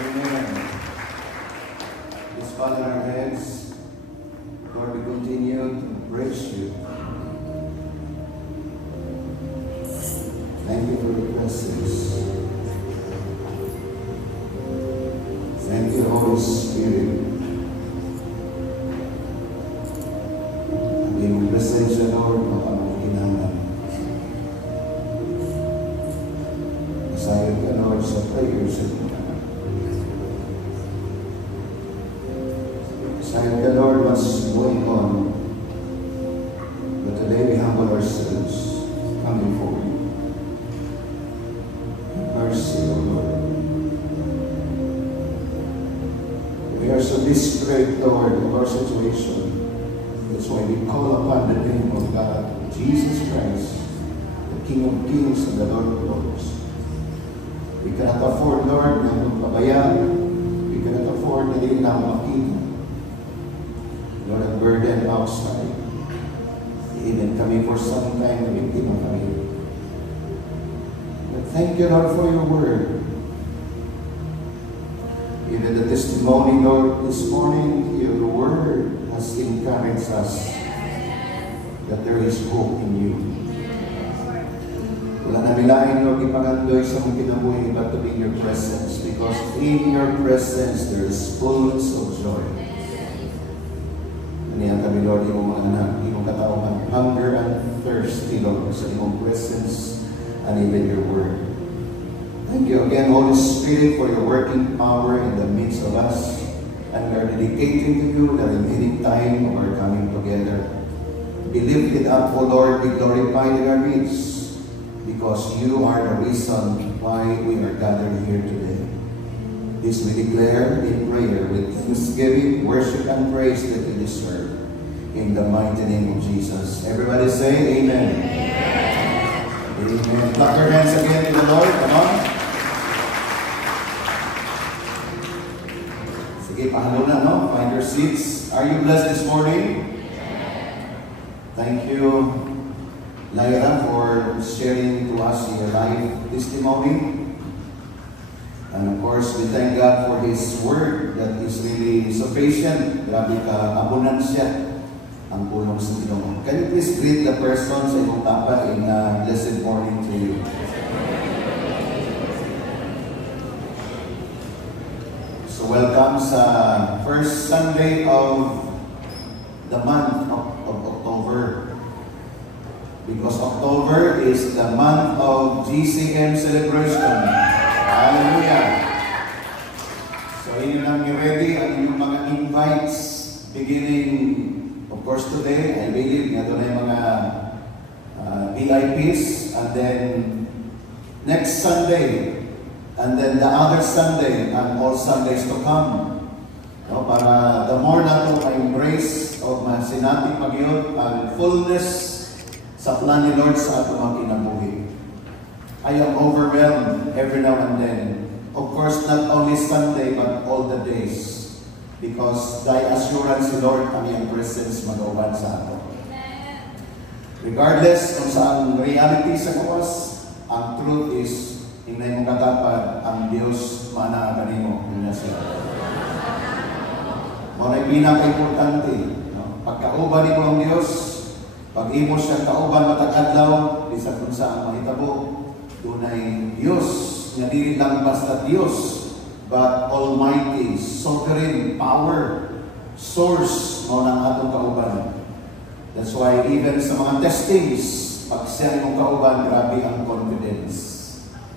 Amen. Let's bow our heads. Lord, we continue to praise you. Thank you for your presence. Thank you, Holy Spirit. Ang iyong presensya, Lord, makamukinangan. Nasayod ka, Lord, sa prayers at Sayang ka, Lord, what's going on. But today we humble ourselves, come before you. Mercy, O Lord. We are so desperate, Lord, of our situation. That's why we call upon the name of God, Jesus Christ, the King of Kings and the Lord of Lords. We cannot afford, Lord, na magpabayaan. We cannot afford na hindi na makita. Lord, a burden outside. Even kami for some time, nabiktima kami. But thank you, Lord, for your word. Even the testimony, Lord, this morning, your word has encouraged us that there is hope in you. Wala na nilain, Lord, ipangandoy sa mong kinabuhi but to be in your presence, because in your presence there is fullness of joy. Niyan kami, Lord, imong mga anak, imong katauhan, hunger and thirsty, Lord, sa imong presence and even your word. Thank you again, Holy Spirit, for your working power in the midst of us. And we are dedicating to you the remaining time of our coming together. Be lifted up, O Lord, be glorified in our midst, because you are the reason why we are gathered here today. This we declare in prayer with thanksgiving, worship, and praise that you deserve. In the mighty name of Jesus. Everybody say amen. Amen. Amen. Clap your hands again to the Lord. Come on. Sige, pahalo na, no? Find your seats. Are you blessed this morning? Thank you, Lyra, for sharing to us your life testimony. And of course, we thank God for His Word that is really sufficient. Grabe ka, abundansya ang pulong sa Ginoo. Can you please greet the person sa imong tapat in blessed morning to you? So welcome sa first Sunday of the month of October. Because October is the month of GCM celebration. Hallelujah! So, inyo nang i-ready ang inyong mga invites beginning, of course, today. I believe nga doon ay mga VIPs, and then next Sunday, and then the other Sunday, and all Sundays to come. No, para the more na ito ma-embrace o masinating magyod ang fullness sa plan ni Lord sa ato mga kinabuhi. I am overwhelmed every now and then. Of course, not only Sunday, but all the days. Because thy assurance, Lord, kami ang presence mag-uban sa ato. Regardless kung saan reality sa kawas, ang truth is, hindi mo katapad, ang Diyos maanakan mo. Yun na siya. Muna yung pinaka-importante. No? Pagkauban mo ang Diyos, pag-imo siya kauban matag-adlaw, bisan kung saan mahitabo, tunay Diyos, na dili lang basta Diyos, but Almighty, sovereign, power, source mo ng atong kauban. That's why even sa mga testings, pag siya mong kauban, grabe ang confidence.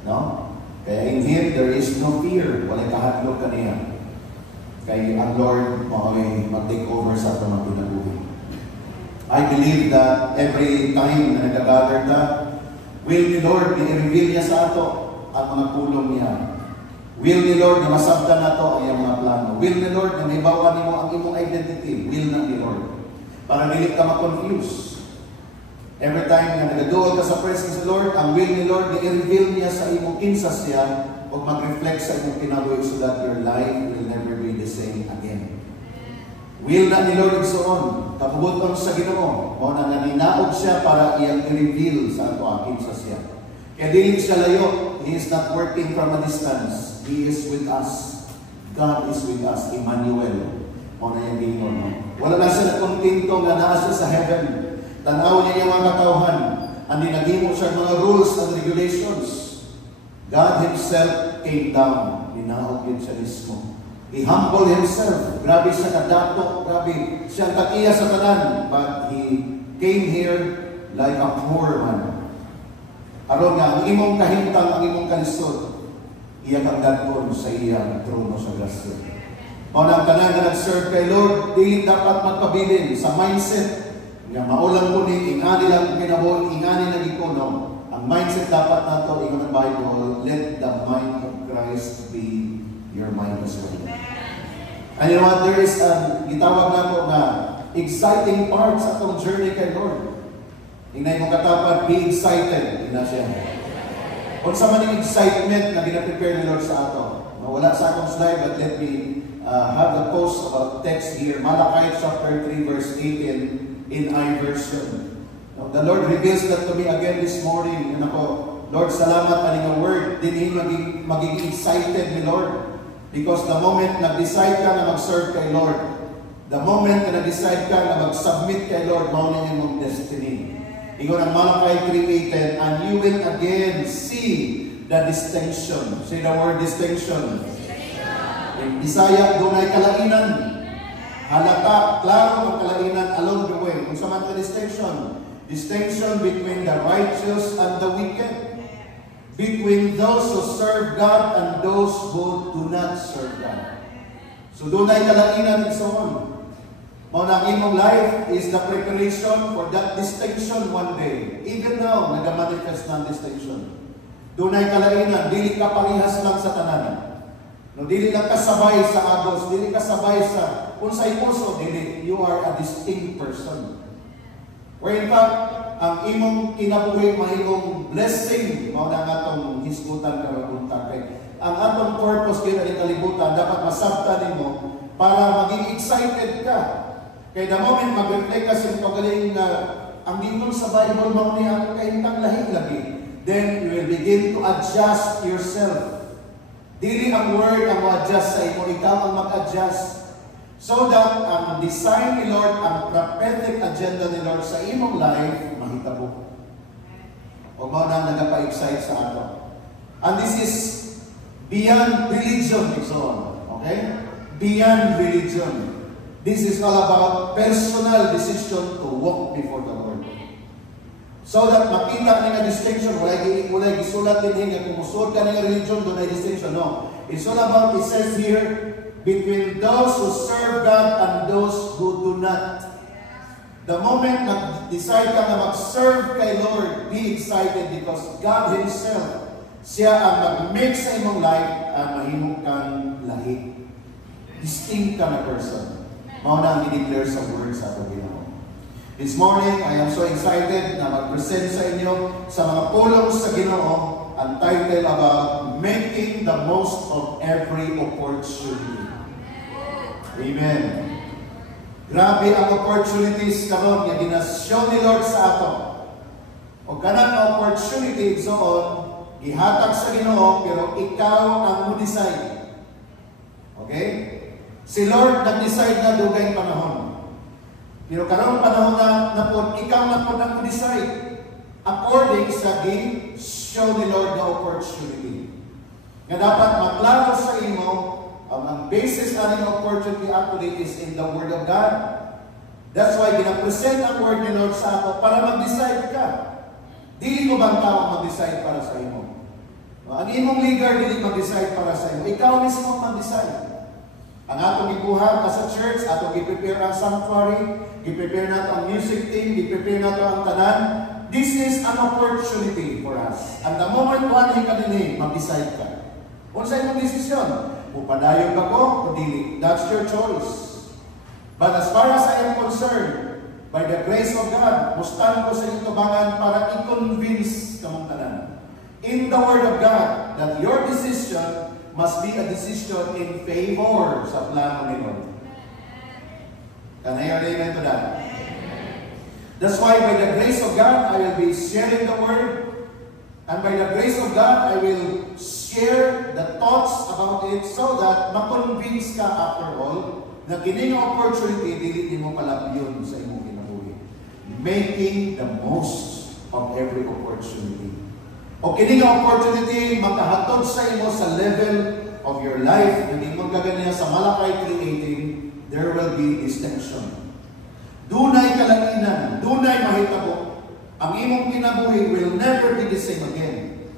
No? Kaya in Him, there is no fear. Walang kahadlok kaniya. Kaya ang Lord ay mag-take over sa atong mga kinabuhi. I believe that every time na nag-gather ta, will ni Lord i-reveal niya sa ato ang mga pulong niya. Will ni Lord na masabtan na ito ang iyang mga plano. Will ni Lord na maibawan mo ang imong identity. Will na ni Lord. Para dili ka ma-confuse. Every time na nagaduol ka sa presence ng Lord, ang will ni Lord na i-reveal niya sa imong insas siya o mag-reflect sa imong kinabuhi so that your life will never be the same again. Will na ni Lord igsoon, kabubuton sa Ginoo, mo na naninaog siya para iyang i-reveal sa ato akin sa siya. Kaya dili siya layo, He is not working from a distance. He is with us. God is with us, Emmanuel. O na yung gingon. Wala na siya nakontinto nga naa siya sa heaven. Tanaw niya yung mga katawhan. Andi nagimo siya mga rules and regulations. God Himself came down. Ninaog yun siya mismo. He humbled Himself. Grabe siya kadato. Grabe siya kakiya sa tanan. But He came here like a poor man. Aron nga, ang imong kahintang, ang imong kalisod, iya kang dadon sa iyang trono sa grasya. O nang tanan nga nag-serve kay Lord, di dapat magpabilin sa mindset nga maulang ko ni ingani lang pinabol, ingani ng ikono. Ang mindset dapat nato ingon ang Bible, let the mind of Christ be your mind as well. And you know what, there is gitawag nato nga exciting part sa atong journey kay Lord. Inay mo katapat, be excited. Ina siya. Kung sa maning excitement na gina-prepare ni Lord sa ato. Wala sa akong slide, but let me have the post about text here. Malachi chapter 3 verse 18 in iVersion. The Lord reveals that to me again this morning. And ako, Lord, salamat aning word. Din magiging excited ni Lord. Because the moment nag-decide ka na mag-serve kay Lord, the moment na nag-decide ka na mag-submit kay Lord, maunin yung mong destiny. Ingon ang Malachi 3:18, and you will again see the distinction. Say the word distinction. In Bisaya, doon ay kalainan. Halata, klaro ang kalainan along the way. Kung saan ka distinction? Distinction between the righteous and the wicked. Between those who serve God and those who do not serve God. So doon ay kalainan and so on. Mauna ang imong life is the preparation for that distinction one day. Even now, nag-manifest ng distinction. Doon ay kalainan, dili ka parihas lang sa tanan. No, dili lang kasabay sa agos, dili kasabay sa unsay puso, dili. You are a distinct person. Where in fact, ang imong kinabuhi, mahimong blessing, mauna nga itong hisgutan karagunta. Ang atong purpose kaya ng kalibutan, dapat masabta mo para maging excited ka. Kaya the moment mag-reflect ka sa pagaling na ang gingon sa Bible mo niya ang kaintang lahing lagi, then you will begin to adjust yourself. Dili ang word ang ma-adjust sa imo, ikaw ang mag-adjust. So that ang design ni Lord, ang prophetic agenda ni Lord sa imong life, mahitabo. O mo na nagapa-excite sa ato. And this is beyond religion, so on. Okay? Beyond religion. This is all about personal decision to walk before the Lord. So that makita nga distinction, wala gisulat din nga kung musuot ka nga religion, doon ay distinction. No. It's all about, it says here, between those who serve God and those who do not. The moment nag-decide ka na mag-serve kay Lord, be excited because God Himself, siya ang mag-make sa imong life at mahimong kang lahi. Distinct ka na person. Mauna ang i-declare sa words sa Panginoon. This morning, I am so excited na mag-present sa inyo sa mga pulong sa Ginoo ang title about making the most of every opportunity. Amen. Grabe ang opportunities karon nga ginasyon ni Lord sa ato. O kanang opportunity igsoon, ihatag sa Ginoo pero ikaw ang mo-decide. Okay? Si Lord nag-decide na dugay panahon. Pero karong panahon na po, ikaw na po nag-decide according sa show ni Lord na opportunity. Nga dapat maklaro sa imo, ang basis ng opportunity actually is in the Word of God. That's why gina-present ang Word ni Lord sa ato para mag-decide ka. Dili mo bang tao mag-decide para sa imo? Ang imong leader dili mag-decide para sa imo. Ikaw mismo mag-decide. Ang atong gibuhat sa church, atong gi-prepare ang sanctuary, gi-prepare nato ang music team, gi-prepare nato ang tanan. This is an opportunity for us. And the moment one ka din, mag-decide ka. Kung sa imong desisyon, upadayon ba ko o dili? That's your choice. But as far as I am concerned, by the grace of God, mustan ko sa inyong tubangan para i-convince kamong tanan in the Word of God that your decision must be a decision in favor sa plano ni Lord. Can I hear amen to that? That's why by the grace of God, I will be sharing the Word. And by the grace of God, I will share the thoughts about it so that ma-convince ka after all na kining opportunity dili mo palabyon sa imong kinabuhi. Making the most of every opportunity. O kining opportunity makahatod sa imo sa level of your life na imong gaganiya sa Malakay 3:18, there will be distinction. Dunay kalanginan, dunay mahitabo. Ang imong kinabuhi will never be the same again.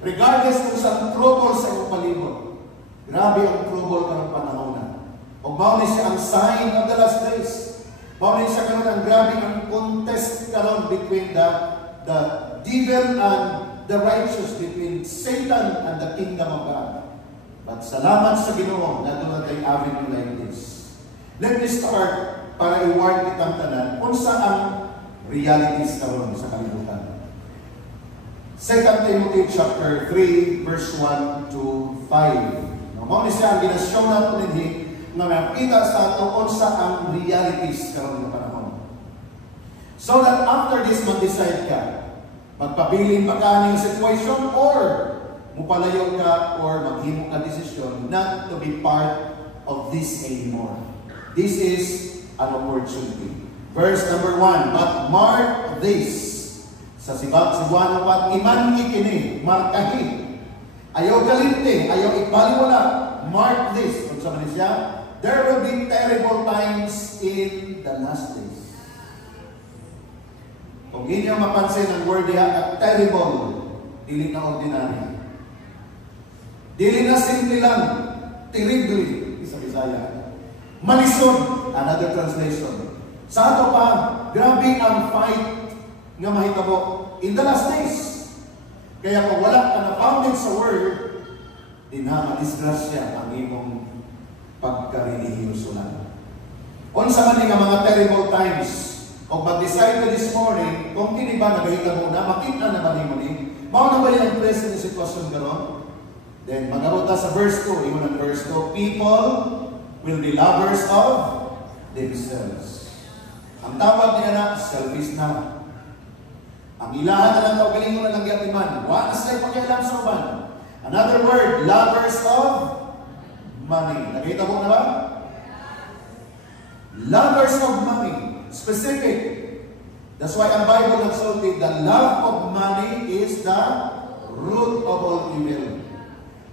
Regardless kung saan trouble sa imong palibot. Grabe ang trouble karong panahon na. O mao ni siya ang sign of the last days. Mao ni siya karon ang grabe ang contest karon between the devil and the righteous, between Satan and the kingdom of God. But salamat sa Ginoo na doon tayo avenue like this. Let me start para i-warn kitang tanan kung saan realities karon sa kalibutan. 2 Timothy chapter 3 verse 1 to 5. Mao ni siya ang ginasyow nato dinhi nga makita sa ato unsa ang realities karon nga panahon. So that after this mag-decide ka, magpabilin ba ka ning situation or mupalayo ka or maghimo ka desisyon not to be part of this anymore. This is an opportunity. Verse number 1, but mark this. Sa Cebuano pat, iman kini, markahi. Ayaw galinte, ayaw ipaliwala. Mark this. Kung sa siya, there will be terrible times in the last days. Kung inyo mapansin ang word niya, terrible, dili na ordinary. Dili na simple lang, terribly, isa Bisaya. Malisod, another translation. Sa ato pa, grabe ang fight nga mahitabo in the last days. Kaya kung wala ka na founded sa word, dinama-disgrasya ang imong pagka-religyoso lang. Unsa man nga mga terrible times, o mag-decide ka this morning, kung kini ba nagahitabo na, makita na ba ni mao na ba yung present sitwasyon karon? Then, magaruta sa verse 2, ingon ang verse 2, people will be lovers of themselves. Ang tawag niya na, selfish na. Ang ilahan na lang galingon na lang yatiman. Wa na sila pakialam sa uban. Another word, lovers of money. Nakita mo na ba? Lovers of money. Specific. That's why ang Bible nagsulti, the love of money is the root of all evil.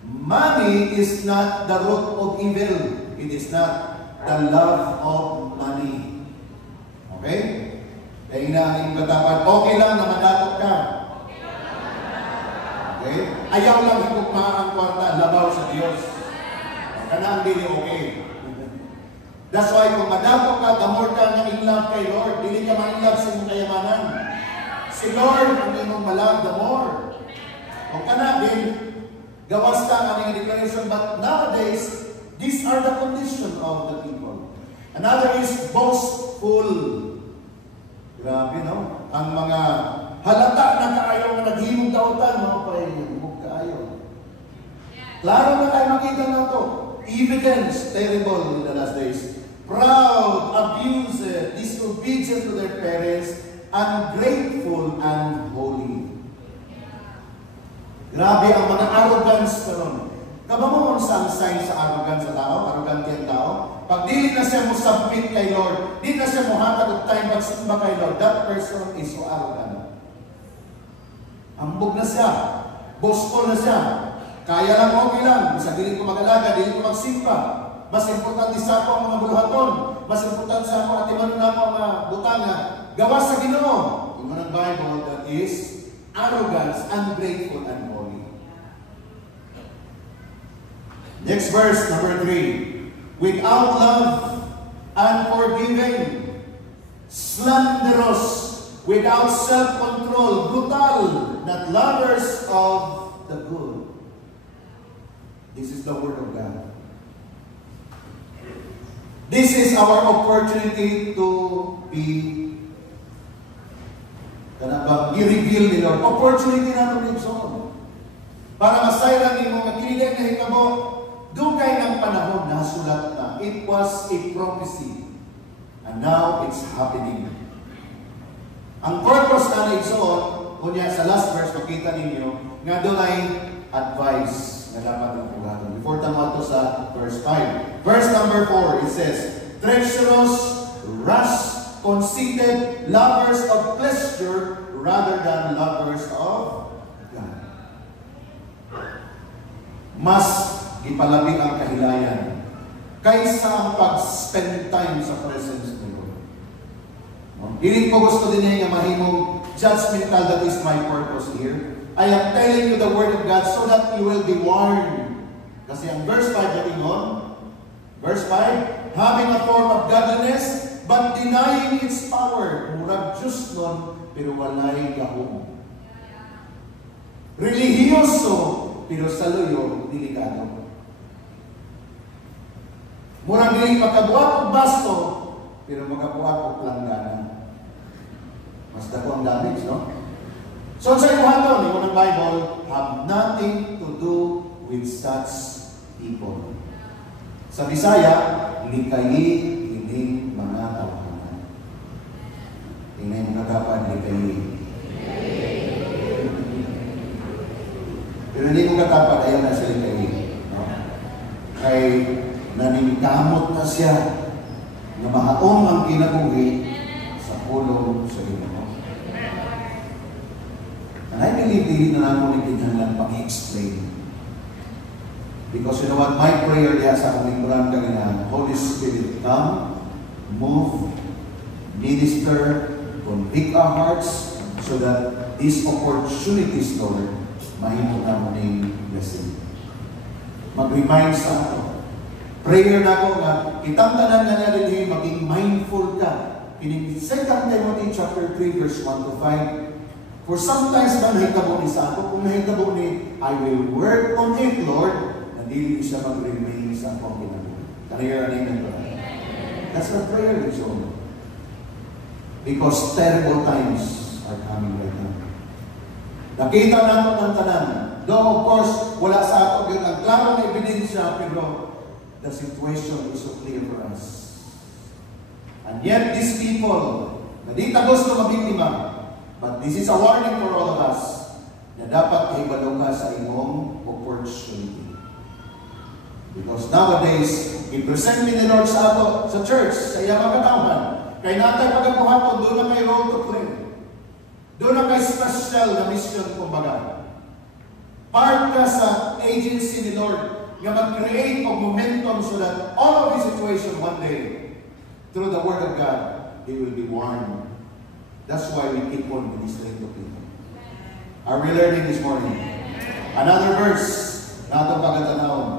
Money is not the root of evil. It is not the love of money. Okay? Kaya inaaning batapan, okay lang na madatot ka. Okay? Ayaw lang hukmaan ang kwarta, labaw sa Diyos. Kana ang dili okay. That's why kung madatot ka, the more ka na in love kay Lord, dili ka ma-in-love sa iyong kayamanan. Si Lord, ang imong malove, the more. Kung kana din, gawas ka ang aming declaration, but nowadays, these are the condition of the people. Another is boastful. Grabe, no? Ang mga halata na kaayaw na naghimong dautan, mga pahinimog kaayaw. Klaro na tayo makita na ito. Evidence, terrible in the last days. Proud, abusive, disobedient to their parents, ungrateful, and holy. Grabe ang mga arrogance karon. Kabamo sa sign sa arrogance sa tao, arrogant yung tao. Pag dili na siya mo submit kay Lord, di na siya mo hatag og time magsimba kay Lord, that person is so arrogant. Ambog na siya, boastful na siya. Kaya lang okay lang, sa dili ko mag-alaga, dili ko magsimba. Mas importante sa ako ang mga buluhaton, mas importante sa ako atiman na ako ang mga butanga. Gawas sa Ginoo. Yung ng Bible that is arrogance, ungrateful, and holy. Next verse, number 3. Without love, unforgiving, slanderous, without self-control, brutal, not lovers of the good. This is the word of God. This is our opportunity to be i-reveal ni Lord. Opportunity na ito nito. Para masayran ni mga kinilig na hitabo, dugay ng panahon na sulat na. It was a prophecy. And now it's happening. Ang purpose na ito, kunya sa last verse, makita ninyo, nga doon ay advice. na dapat ang pugaton. Before tama ito sa verse 5. Verse number 4, it says, treacherous, rash, conceited, lovers of pleasure rather than lovers of God. Mas ipalabing ang kahilayan kaysa ang pag-spend time sa presence ng Lord. Hindi ko gusto din niya mahimong judgmental. That is my purpose here. I am telling you the word of God so that you will be warned. Kasi ang verse 5 natin on, verse 5, having a form of godliness, but denying its power. Murag Diyos nun, pero walay gahom. Religyoso, pero sa luyo, delikado. Murag diling makabuhat o basto, pero makabuhat o planggana. Mas dako ang damage, no? So sa ibuhaton, yung ng Bible, have nothing to do with such people. Sa Bisaya, likayi ining mga tawanan. Tingnan mo katapan, likayi. Pero hindi mo katapan, ayaw na siya likayi. No? Kay naningkamot na siya na mahaong ang kinabuhi sa pulong sa Ginoo. And I believe hindi na namin lang pang-explain. Because you know what? My prayer diya sa aming Quran kanina, Holy Spirit, come, move, minister, convict our hearts, so that these opportunities, Lord, mahimo na mo ng blessing. Mag-remind sa ato. Prayer na ko nga, kitang tanan nga niya rin maging mindful ka. In 2 Timothy chapter 3, verse 1 to 5, for sometimes ba nahitabo ni sa ako, kung nahitabo ni, I will work on it, Lord, na dili siya mag-remain sa akong ginagawa. Can you hear an amen? That's our prayer this morning. Because terrible times are coming right now. Nakita natin ang tanan. Though, of course, wala sa ato yung ang klaro na ebidensya, pero the situation is so clear for us. And yet, these people, na di tagos na mabiktima, but this is a warning for all of us na dapat ihibalo ka sa imong opportunity. Because nowadays, i-present ni Lord sa ato, sa church, sa iyang mga katawhan, kay natay pagabuhaton, doon na may role to play. Doon na kay special na mission, kumbaga. Part ka sa agency ni Lord nga mag-create of momentum so that all of this situation one day, through the Word of God, they will be warned. That's why we keep on ministering to people. Are we learning this morning? Another verse na itong pagkatanawin.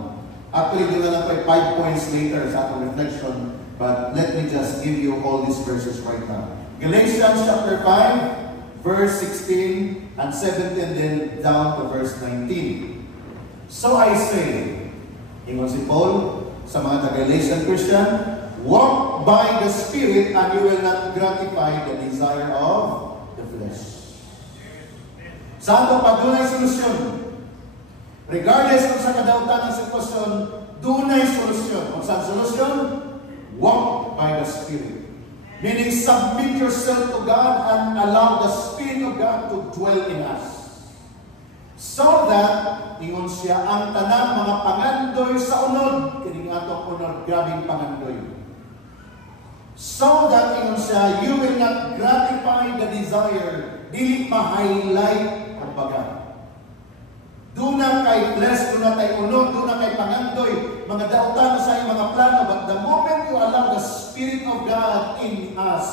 Actually, doon na lang 5 points later sa atong reflection, but let me just give you all these verses right now. Galatians chapter 5, verse 16 and 17, and then down to verse 19. So I say, ingon si Paul sa mga taga-Galatian Christian, walk by the Spirit and you will not gratify the desire of the flesh. Sa ato pa, dunay solusyon. Regardless kung sa kadautan ng sitwasyon, dunay solusyon. Kung saan solusyon? Walk by the Spirit. Meaning, submit yourself to God and allow the Spirit of God to dwell in us. So that, ingon siya, ang tanang mga pangandoy sa unod, kining atong unod, grabing pangandoy. So that, ingon siya, you will not gratify the desire, dili ma-highlight ang baga. Doon na kay bless, doon na kay unod, doon na kay pangandoy, mga dautan sa iyong mga plano, but the moment you allow the Spirit of God in us,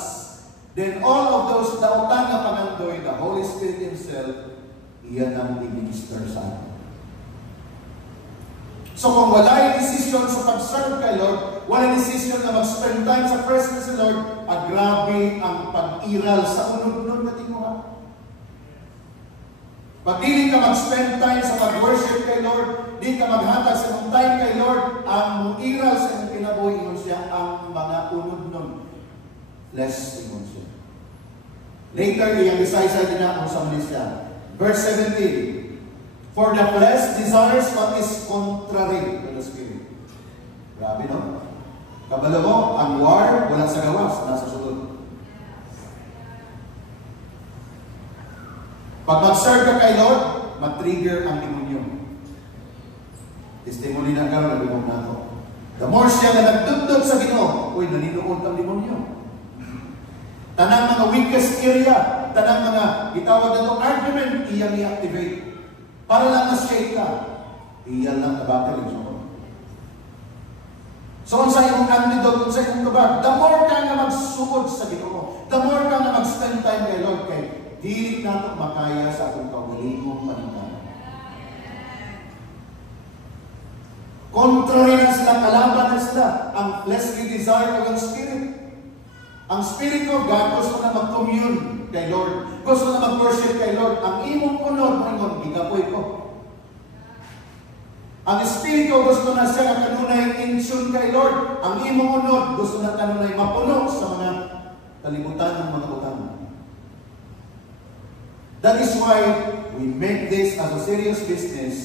then all of those dautan na pangandoy, the Holy Spirit Himself, iyan ang i-minister sa atin. So kung wala yung decision sa pag-serve kay Lord, wala yung decision na mag-spend time sa presence ni Lord, grabe ang pag-iral sa unod-unod na tinguha. Pag di ka mag-spend time sa pag-worship kay Lord, di ka maghatag sa mong time kay Lord, ang iral sa mong kinabuhi, ingon siya, ang mga unod-unod. Less, ingon siya. Later, iyang isa-isa din na kung sa manisya. Verse 17, for the flesh desires what is contrary to the Spirit. Grabe, no? Kabalo mo, ang war, wala sa gawas, nasa sulod. Pag mag-serve ka kay Lord, matrigger ang demonyo. Testimony na karon nabibog na ako. The more siya nga nagdugdog sa Ginoo, uy, naninuod ang demonyo. Tanang mga weakest area, tanang mga gitawag na itong argument, iyang i-activate. Para lang ma-shake ka. Iyan lang kabattle yung sumon. So, kung sa iyong antidote, kung sa iyong kabag, the more ka nga magsugod sa Ginoo, the more ka nga mag-spend time kay Lord, kay dili nato makaya sa atong kaugalingong paningkamot. Contrary na sila, kalaban na sila, ang fleshly desire o ang spirit. Ang spirit of God, gusto na mag-commune kay Lord. Gusto na mag-worship kay Lord. Ang imong unod, ngayon, gigapoy ko. Ang espiritu gusto na siya na kanunay in-tune kay Lord. Ang imong unod, gusto na kanunay mapuno sa mga kalimutan ng mga utang. That is why we make this as a serious business,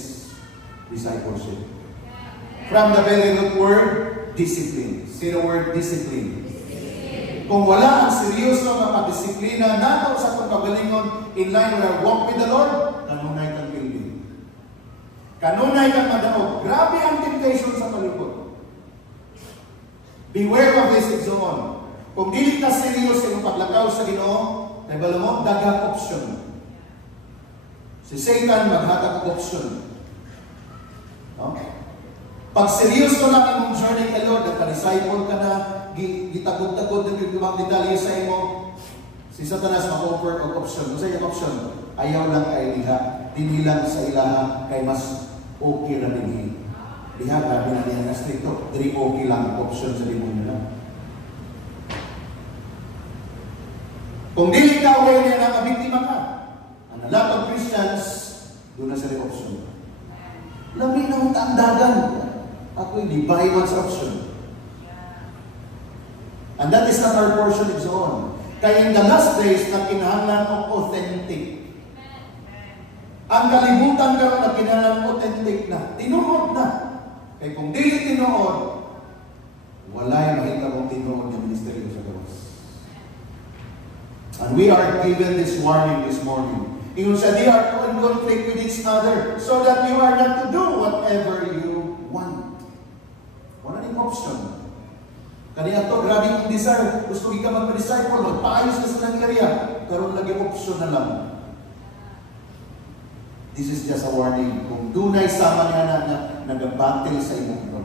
discipleship. From the very root word, discipline. Say the word discipline. Kung wala ang seryoso na pagdisiplina nato sa pagkagalingon in line with our walk with the Lord, kanunay kang building. Kanunay kang madaog. Grabe ang temptation sa palibot. Beware of this example. Kung dili ka seryoso yung paglakaw sa Ginoo, kay balo mo, dagang option. Si Satan maghatag option. No? Pag seryoso na imong journey kay Lord, nagka-disciple ka na, gitagod-tagod na yung ibang detalye sa imo, si Satanas mag-offer of option. Kung sa yung option, ayaw lang kay diha, dinilang sa ilaha, kay mas okay na dinhi. Diha, grabe na diha na stricto, diri okay lang ang option sa demonyo na. Kung dili ka aware niya na kabiktima ka, and a lot of Christians, doon na sa option. Labi na ang taandagan. Ako hindi, buy one's option. And that is not our portion of Zoon. Kaya in the last days, na kinahanglan ng authentic. Ang kalibutan karon na kinahanglan ng authentic na. Tinuod na. Kaya kung dili tinuod, wala'y makita kong tinuod ng ministeryo sa Diyos. And we are given this warning this morning. Ingon siya, they are in conflict with each other so that you are not to do whatever you want. Wala ning option. Kaya ito, grabe yung desire. Gusto ka magpa-disciple, magpaayos na sa area. Karoon lagi option na lang. This is just a warning. Kung dunay sama nga na nag-battle sa imong ito.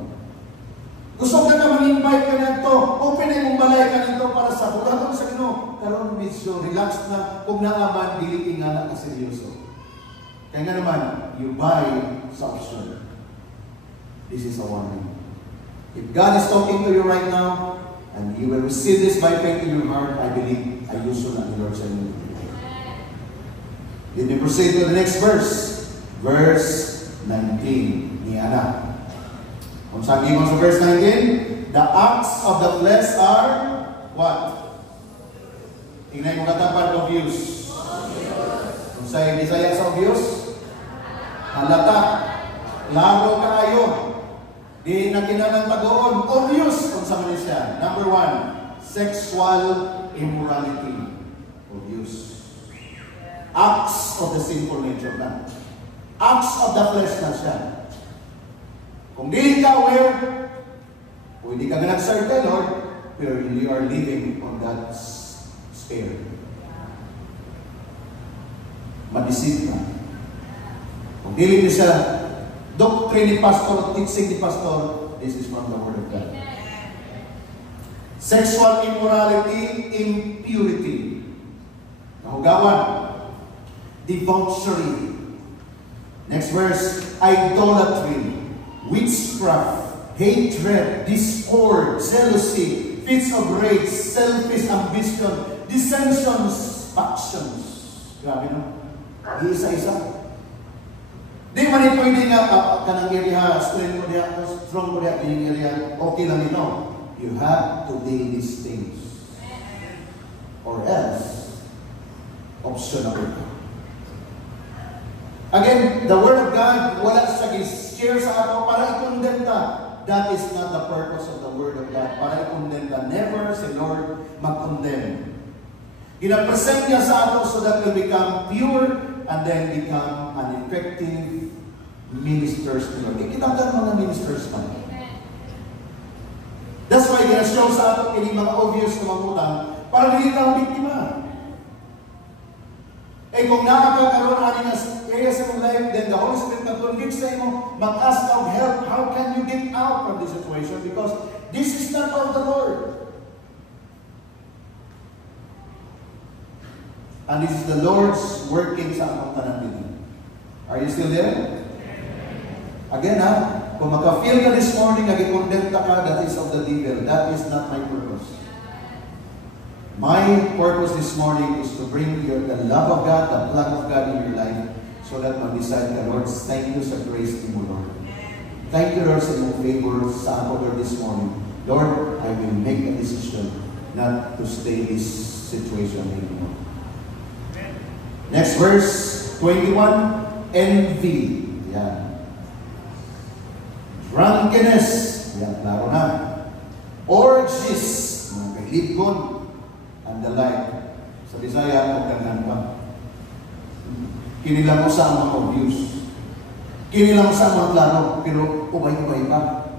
Gusto ka na mag-invite ka na ito. Open na yung balay ka nito para sa buratong sa Ginoo. Karoon medyo relax na. Kung naaman, dili nga na kaseryoso. Kaya nga naman, you buy sa option. This is a warning. If God is talking to you right now, and you will receive this by faith in your heart, I believe, I usually not the Lord saying it. Let me proceed to the next verse. Verse 19. Ni Ana. Kung sabi mo sa verse 19, the acts of the flesh are what? Tingnan mo katapan, obvious. Kung sa Bisaya sa obvious, halata. Laro kaayo. Di na kinanang tagoon. Obvious kung sa Malaysia. Number 1, sexual immorality. Obvious. Acts of the sinful nature na. Acts of the flesh na siya. Kung di ka aware, kung hindi ka nag-serve kay Lord, pero you are living on that sphere. Madisip ka. Kung di siya doctrine ni pastor, teaching ni pastor, this is from the Word of God. Sexual immorality, impurity. Nahugawan. Debauchery. Next verse, idolatry, witchcraft, hatred, discord, jealousy, fits of rage, selfish ambition, dissensions, factions. Grabe no? Isa-isa. Di man ito hindi nga kanang area, strong mo diya, yung area, okay lang ito. You have to do these things. Or else, optional. Again, the Word of God, wala sa share sa ato para i-condemn ka. That is not the purpose of the Word of God. Para i-condemn ka. Never si Lord mag-condemn. Ginapresent niya sa ato so that we become pure and then become an effective ministers ni Lord. Ikinagdan mga ministers man. That's why ginashow sa ato kining mga obvious na mga utang para hindi na biktima. Eh kung nakakakaroon ani nga areas of life, then the Holy Spirit na convince sa imo, mag-ask of help. How can you get out from this situation? Because this is not of the Lord. And this is the Lord's working sa akong tanan dito. Are you still there? Again kung maka-feel ka this morning, nag-condemn ka, that is of the devil. That is not my purpose. My purpose this morning is to bring the love of God, the plan of God in your life, so that mag-decide ka, Lord, thank you sa grace mo, Lord. Thank you, Lord, sa iyong favor sa ako, Lord, this morning. Lord, I will make a decision not to stay in this situation anymore. Next verse, 21, envy. Yan. Drunkenness. Yan, klaro na. Orgies. Mga kailipgon. And the like. Sa Bisaya, magdangan pa. Kinilang mo sa mga abuse. Kinilang mo sa mga klaro, pero ubay-ubay pa.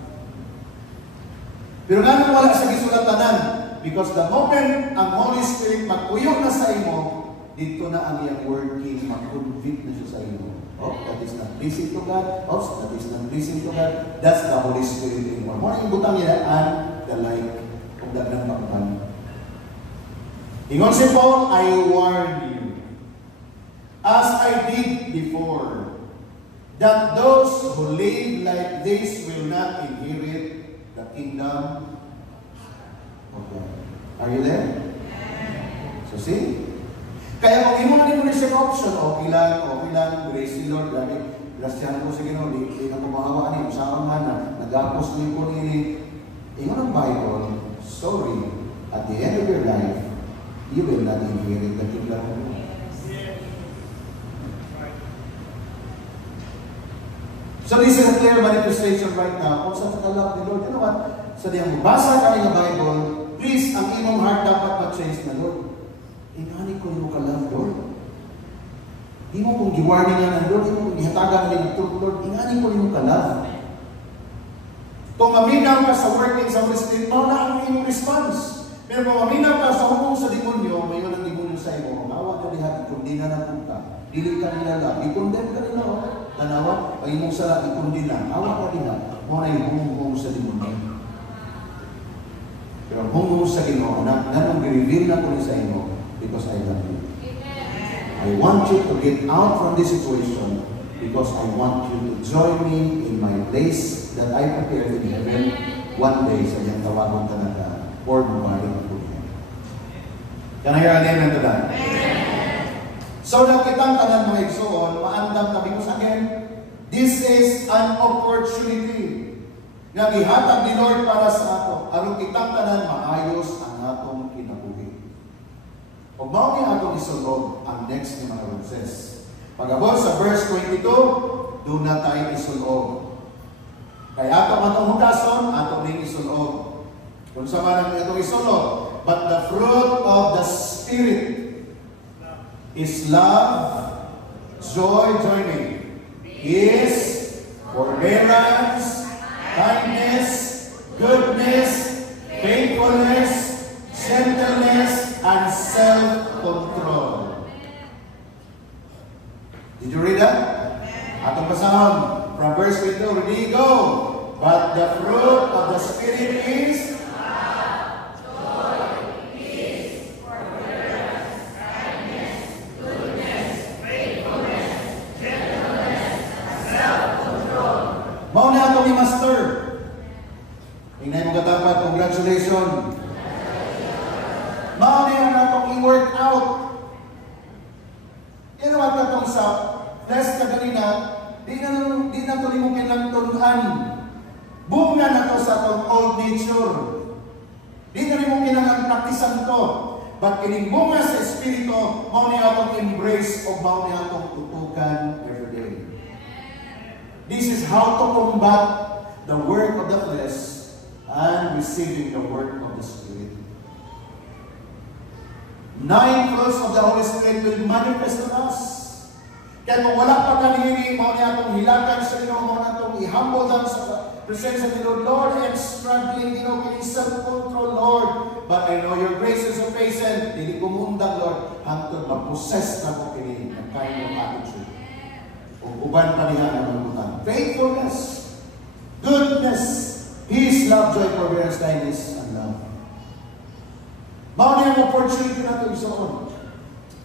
Pero nga wala sa gisulatanan, because the moment ang Holy Spirit magpuyok na sa imo, dito na ang iyang working, mag-convict na siya sa imo. Oh, that is not pleasing to God. Oh, that is not pleasing to God. That's the Holy Spirit in one. Muna yung butang niya, and the like, kung dagdag pakuhan. Ingon si Paul, I warn you, as I did before, that those who live like this will not inherit the kingdom of God. Are you there? So see? Kaya kung imo na mo siya option, okay lang, grace the Lord, lagi, grasyahan ko sa Ginoo, di na kumahawa ni, usapan nga na, nag-apos ni ko ni, ingon ang Bible, sorry, at the end of your life, you will not inherit the kingdom of God. So this is a clear manifestation right now kung sa takalap ni Lord. You know what? Sa diyang mabasa ka ng Bible, please, ang imong heart dapat ma-change na, Lord. Ingani ko yung kalab, Lord. Di mo kung giwarning nga ng Lord, di mo kung gihatagan ng truth, Lord. Ingani ko yung kalab. Kung maminaw ka sa working sa Holy Spirit, mauna ang iyong response. Pero kung maminaw ka sa hukong sa demonyo, mayon ang demonyo sa iyo, mawa ka diha, ikundi na napunta. Dili ka nila lang. I-condemn ka nila, tanawa, pag imong sala, ikundi na. Awa ka diha, mauna yung hukong sa demonyo. Pero hukong sa Ginoo, nanong i-reveal na ko sa inyo, because I love you. I want you to get out from this situation because I want you to join me in my place that I prepared in heaven one day sa iyang tawagon ka na or mawaring ko. Can I hear an amen to that? So that kitang tanan mga igsoon, maandam na because again, this is an opportunity na gihatag ni Lord para sa ato. Aron kitang tanan maayos ang atong kinabuhi. Pag mao ni atong isulog ang next ni mga verses. Pagabot sa verse 22, do na tayo isulog. Kaya atong atong hugason, atong ning isulog. Kung sa man atong isulog, but the fruit of the Spirit is love, joy, peace, forbearance, kindness, goodness, faithfulness, gentleness, and self-control. Did you read that? Atong basahon from verse 22, ready, go. But the fruit of the Spirit is love, joy, peace, forbearance, kindness, goodness, faithfulness, gentleness, and self-control. Mao na atong i-master. Tingnan mo katapat, congratulations. Mao na yan atong i-work out. Kaya naman katong sa flesh ka ganina, di na tuloy mong kinagtunan. Bunga na to sa atong old nature. Di na rin mong kinagpraktisan to. But kining bunga sa Espiritu, mao na atong embrace o mao na atong tutukan every day. This is how to combat the work of the flesh and receiving the work of the Spirit. 9 fruits of the Holy Spirit will manifest on us. Kaya kung wala pa kanini, mao niya itong hilakan sa inyo, mao na itong i-humble down sa presensya ni Lord. Lord, I am struggling, kini self-control, Lord. But I know your grace is sufficient. Dili ko mundag, Lord, hangtod mag-possess na ko kini ng kind of attitude. O uban pa niya na magutan. Faithfulness, goodness, peace, love, joy, forbearance, kindness, and love. Mao niya ang opportunity natin isuon.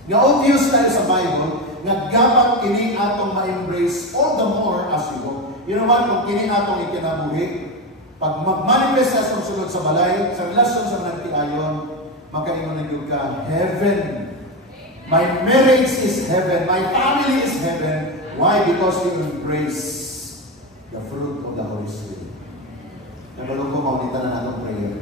Nga obvious tayo sa Bible, naggapat kini atong ma-embrace all the more as you go. You know what? Kung kini atong ikinabuhi, pag mag-manifest sa sunod sa balay, sa relasyon sa nagtiayon, makaingon na ka, heaven. My marriage is heaven. My family is heaven. Why? Because we embrace the fruit of the Holy Spirit. Nagalong ko, maunitan na natong prayer.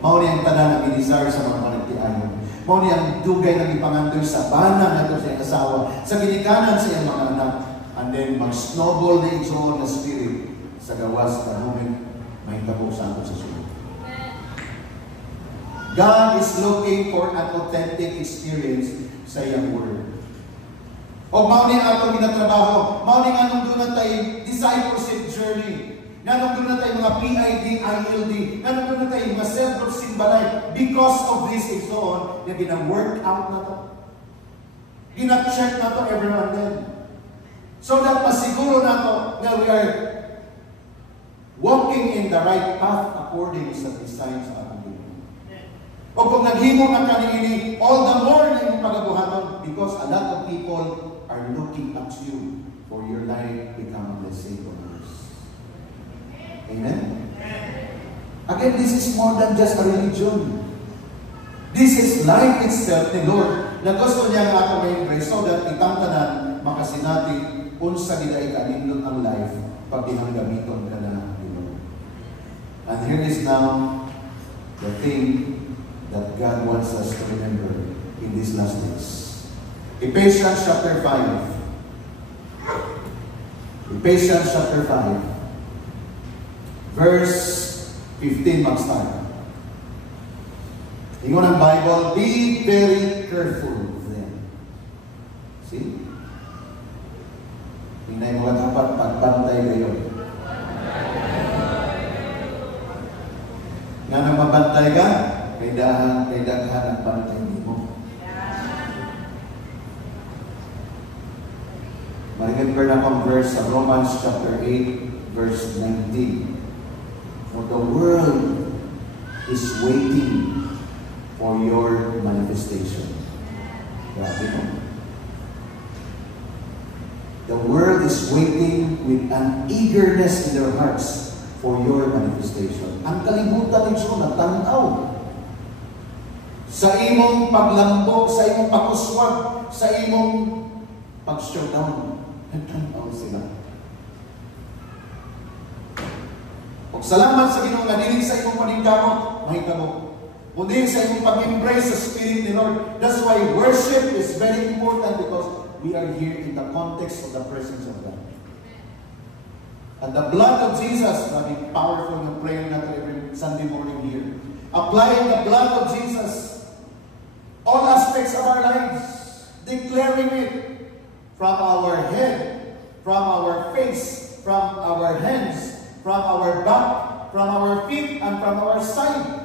Mauni ang tanan ng desire sa mga panagtiayon. Mauni ang dugay ng ipangandoy sa bana na ito sa iyong asawa, sa ginikanan sa iyong mga anak, and then mag-snowball na igsoon na spirit sa gawas na moment may tabok sa ato sa sunod. God is looking for an authentic experience sa iyang word. O mauni ang atong ginatrabaho, mauni nga nung doon tayo discipleship journey, nga nung doon tayo mga PID, ILD, nga nung doon tayo mga self-group simbalay, because of this igsoon, na gina-work out na to. Gina-check na to every now and then. So that masiguro na to na we are walking in the right path according sa design sa ating Biblia. O kung naghimo na kanini, all the more na yung pagabuhaton because a lot of people are looking at you for your life becoming the same of yours. Amen? Again, this is more than just a religion. This is life itself ni Lord na gusto niya ang atong ma-embrace so that itamtanan makasinati unsa gid kanindot ang life pag gamiton ka na ni Lord. And here is now the thing that God wants us to remember in these last days. Ephesians chapter 5. Ephesians chapter 5. Verse 15 mag-start. Ingon ang Bible, be very careful then. See? Hinay mo dapat pagbantay kayo. Nga nang mabantay ka, kay daghan ang bantay mo. Marigyan na akong verse sa Romans chapter 8, verse 19. For the world is waiting for your manifestation. Grabe mo. The world is waiting with an eagerness in their hearts for your manifestation. Ang kalibutan nito nagtanaw sa imong paglambok, sa imong pakuswag, sa imong pag-showdown. Nagtanaw sila. O salamat sa Ginoo nga dili sa imong paningkamot, mahitabo. Kundi sa imong pag-embrace sa Spirit ni Lord. That's why worship is very important because we are here in the context of the presence of God. And the blood of Jesus, very powerful na prayer natin every Sunday morning here. Applying the blood of Jesus, all aspects of our lives, declaring it from our head, from our face, from our hands, from our back, from our feet, and from our side.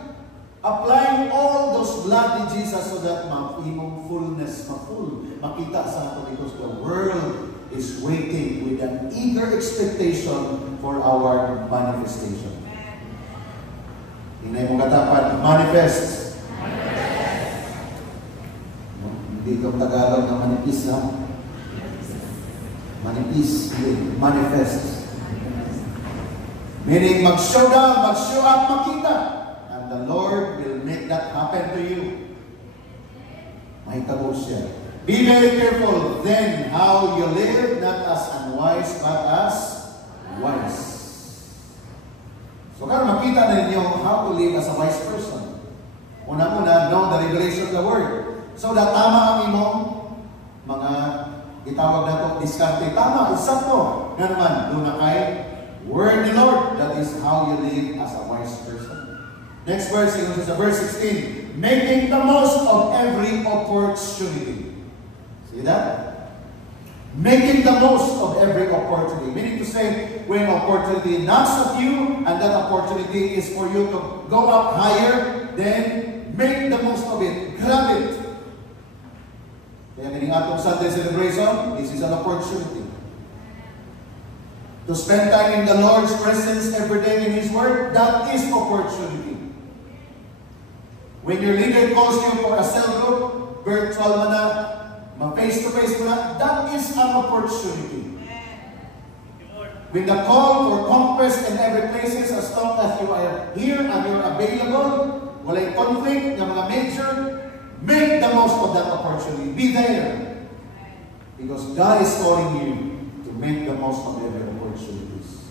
Applying all those blood in Jesus so that imong fullness, ma-full, makita sa ato because the world is waiting with an eager expectation for our manifestation. Hinay mo katapan, manifest. Hindi kang Tagalog na manipis na. Manipis, manifest. Meaning mag-show down, mag-show up, makita. And the Lord will make that happen to you. Mahitabo siya. Be very careful then how you live, not as unwise, but as wise. So karon makita na ninyo how to live as a wise person. Una-una, know the revelation of the Word. So that tama ang imong mga itawag na ito, diskarte. Tama, isakto. Nga naman, doon na kay Word ni Lord. That is how you live as a wise person. Next verse, is verse 16. Making the most of every opportunity. See that? Making the most of every opportunity. Meaning to say, when opportunity knocks at you, and that opportunity is for you to go up higher, then make the most of it. Grab it. Kaya meaning atong Sunday celebration, this is an opportunity. To spend time in the Lord's presence every day in His Word, that is opportunity. When your leader calls you for a cell group, virtual man na, ma-face-to-face mo na, that is an opportunity. When the call for conquest in every places, as long as you are here and you're available, walay conflict na mga major, make the most of that opportunity. Be there. Because God is calling you to make the most of every opportunities.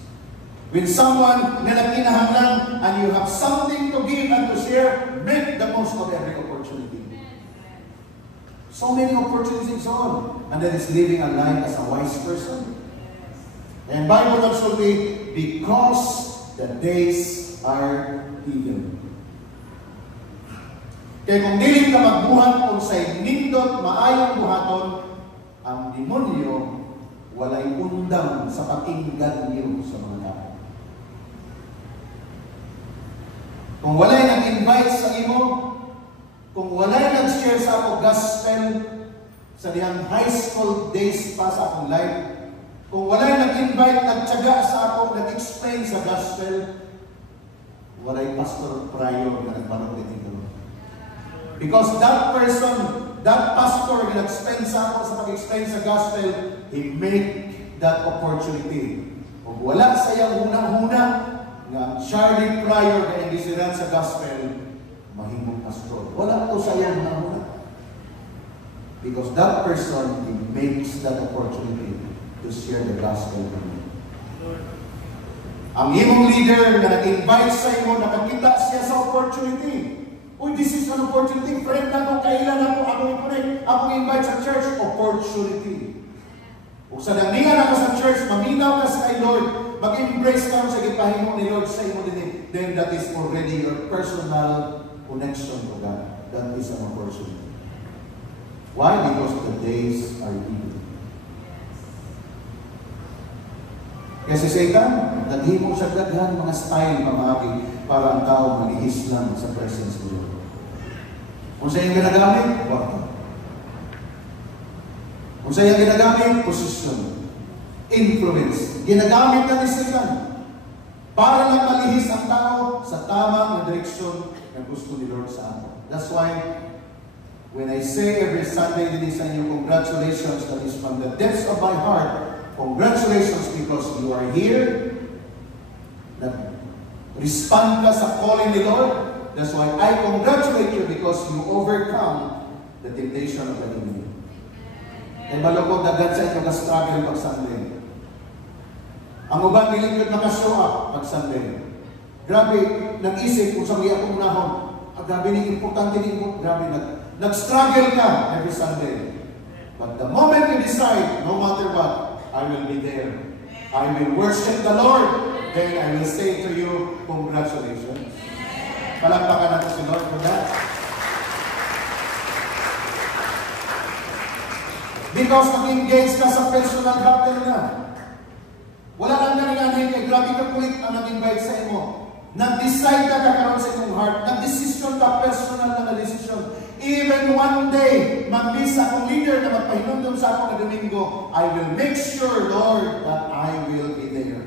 When someone na nagkinahanglan and you have something to give and to share, make the most of every opportunity. So many opportunities on. And that is living a life as a wise person. And Bible should be, because the days are evil. Kaya kung dili ka magbuhat kung sa'y nindot maayong buhaton, ang demonyo walay undang sa patinggan niyo sa mga tao. Kung walay nag-invite sa imo, kung walay nag-share sa ako gospel sa dihang high school days pa sa akong life, kung walay nag-invite, nagtyaga sa ako, nag-explain sa gospel, walay pastor prior na nagpanong dito. Because that person, that pastor na nag-spend sa ako sa pag-explain sa gospel, he make that opportunity. Kung wala sa iyang huna-huna, nga Charlie Pryor na indisiran sa gospel, mahimong pastor. Wala ko sa iyang huna-huna. Because that person, he makes that opportunity to share the gospel with you. Ang imong leader na nag-invite sa imo, nakakita siya sa opportunity. Uy, this is an opportunity. Friend na ko, kailan ako, akong i-connect, akong invite sa church, opportunity. Kung sa nangyayari na ka sa church, maminaw ka sa kay Lord, mag-embrace ka sa gipahimo ni Lord sa imo din, then that is already your personal connection to God. That is an opportunity. Why? Because the days are evil. Kasi Satan, naghimo siya daghan mga style pamagi para ang tao mag-ihis lang sa presence ni Lord. Kung sa iyong ginagamit, kwarta. Kung sa iyong ginagamit, position. Influence. Ginagamit na ni Satan para lang malihis ang tao sa tamang na direksyon na gusto ni Lord sa atin. That's why when I say every Sunday din sa inyo, congratulations, that is from the depths of my heart. Congratulations because you are here. Respond ka sa calling ni Lord. That's why I congratulate you because you overcome the temptation of the enemy. Kaya malukog dagan sa inyo ka-struggle pag Sunday. Ang uban bilingkod nakashow up pag Sunday. Grabe, nag-isip kung sa mga akong nahon. Grabe ni importante ni mo. Grabe, nag-struggle ka every Sunday. But the moment you decide, no matter what, I will be there. I will worship the Lord. Then I will say to you, congratulations. Palakpakan natin si Lord for that. Because nag-engage ka sa personal battle na. Wala kang nangyayari kay grabe ka kulit ang nag-invite sa imo. Nag-decide ka kakaroon sa inyong heart. Nag-decision ka, personal na decision. Even one day, mag-miss akong leader na magpahinundong sa akong na Domingo, I will make sure, Lord, that I will be there.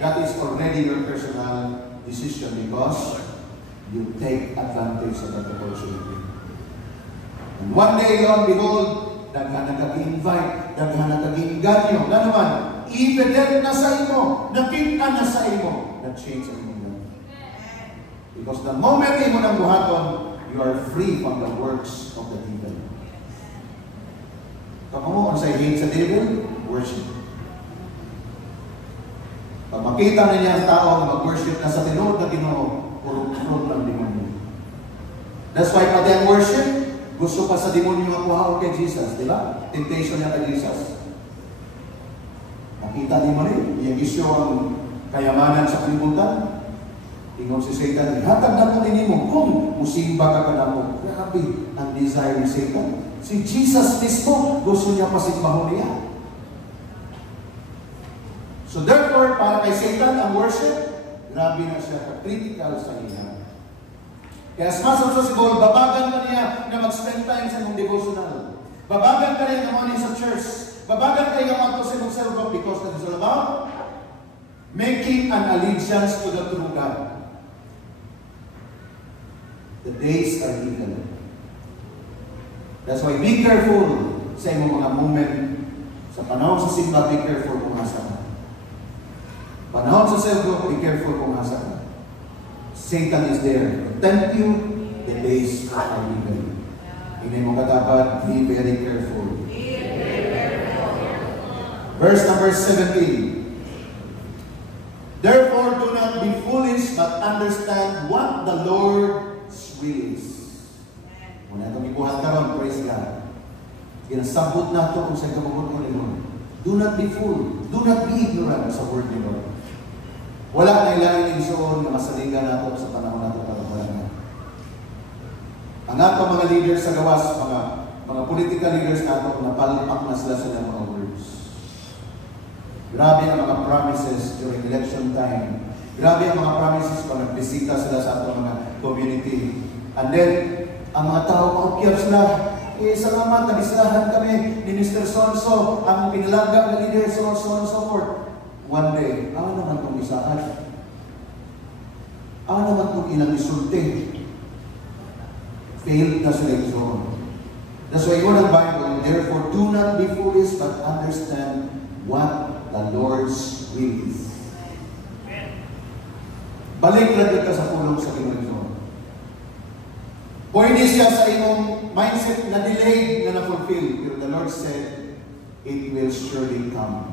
That is already your personal decision because you take advantage of that opportunity. And one day, Lord, behold, daghan nag-invite, daghan nag-inganyo, na naman, evident na sa imo, nakita na sa imo, na-change ang imo. Because the moment imo ng buhaton, you are free from the works of the devil. Kung ano sa hate sa devil, worship. Pag makita na niya ang tao na mag-worship na sa tinuod na Ginoo, puro-puro lang demonyo. That's why pati ang worship, gusto pa sa demonyo ang kuhaon kay Jesus, di ba? Temptation niya kay Jesus. Nakita ni Mari, yung isyo ang kayamanan sa kalibutan. Ingon si Satan, hatag na po ninyo kung musimba ka ka na mo. Grabe ang desire ni Satan. Si Jesus mismo, gusto niya pasigmahon niya. So therefore, para kay Satan, ang worship, grabe na siya, critical sa iya. Kaya as much as possible, babagan ka niya na mag-spend time sa mong devotional. Babagan ka rin naman sa church. Babagan ka rin naman sa mong cell group because that is all about making an allegiance to the true God. The days are evil. That's why be careful sa imong mga moment. Sa panahon sa simba, be careful kung asa ka. Panahon sa cell group, be careful kung asa ka. Satan is there to tempt you. The days are evil. Hindi mo katapat, be very careful. Verse number 17. Therefore, do not be foolish, but understand what the Lord's will is. Muna itong ibuhat ka ron, praise God. Ginasabot na ito kung saan kabukot mo ni Lord. Do not be fool. Do not be ignorant sa word ni Lord. Wala na ilang insoon na masaligan nato sa panahon nato pagkabalangan. Ang ato mga leaders sa gawas, mga political leaders nato, napalpak na sila sa mga words. Grabe ang mga promises during election time. Grabe ang mga promises pag nagbisita sila sa ato mga community. And then, ang mga tao, maukyap sila, salamat, nabisalahan kami ni Mr. So-and-so, ang pinalaga na leader, so-and-so and so forth. One day, naman itong isaan? Naman itong ilang isulti? Failed na sila ito. That's why yun ang Bible, therefore, do not be foolish, but understand what the Lord's will is. Balik lang ka sa pulong sa Panginoon. Pwede siya sa imong mindset na delayed na na-fulfill. Pero the Lord said, it will surely come.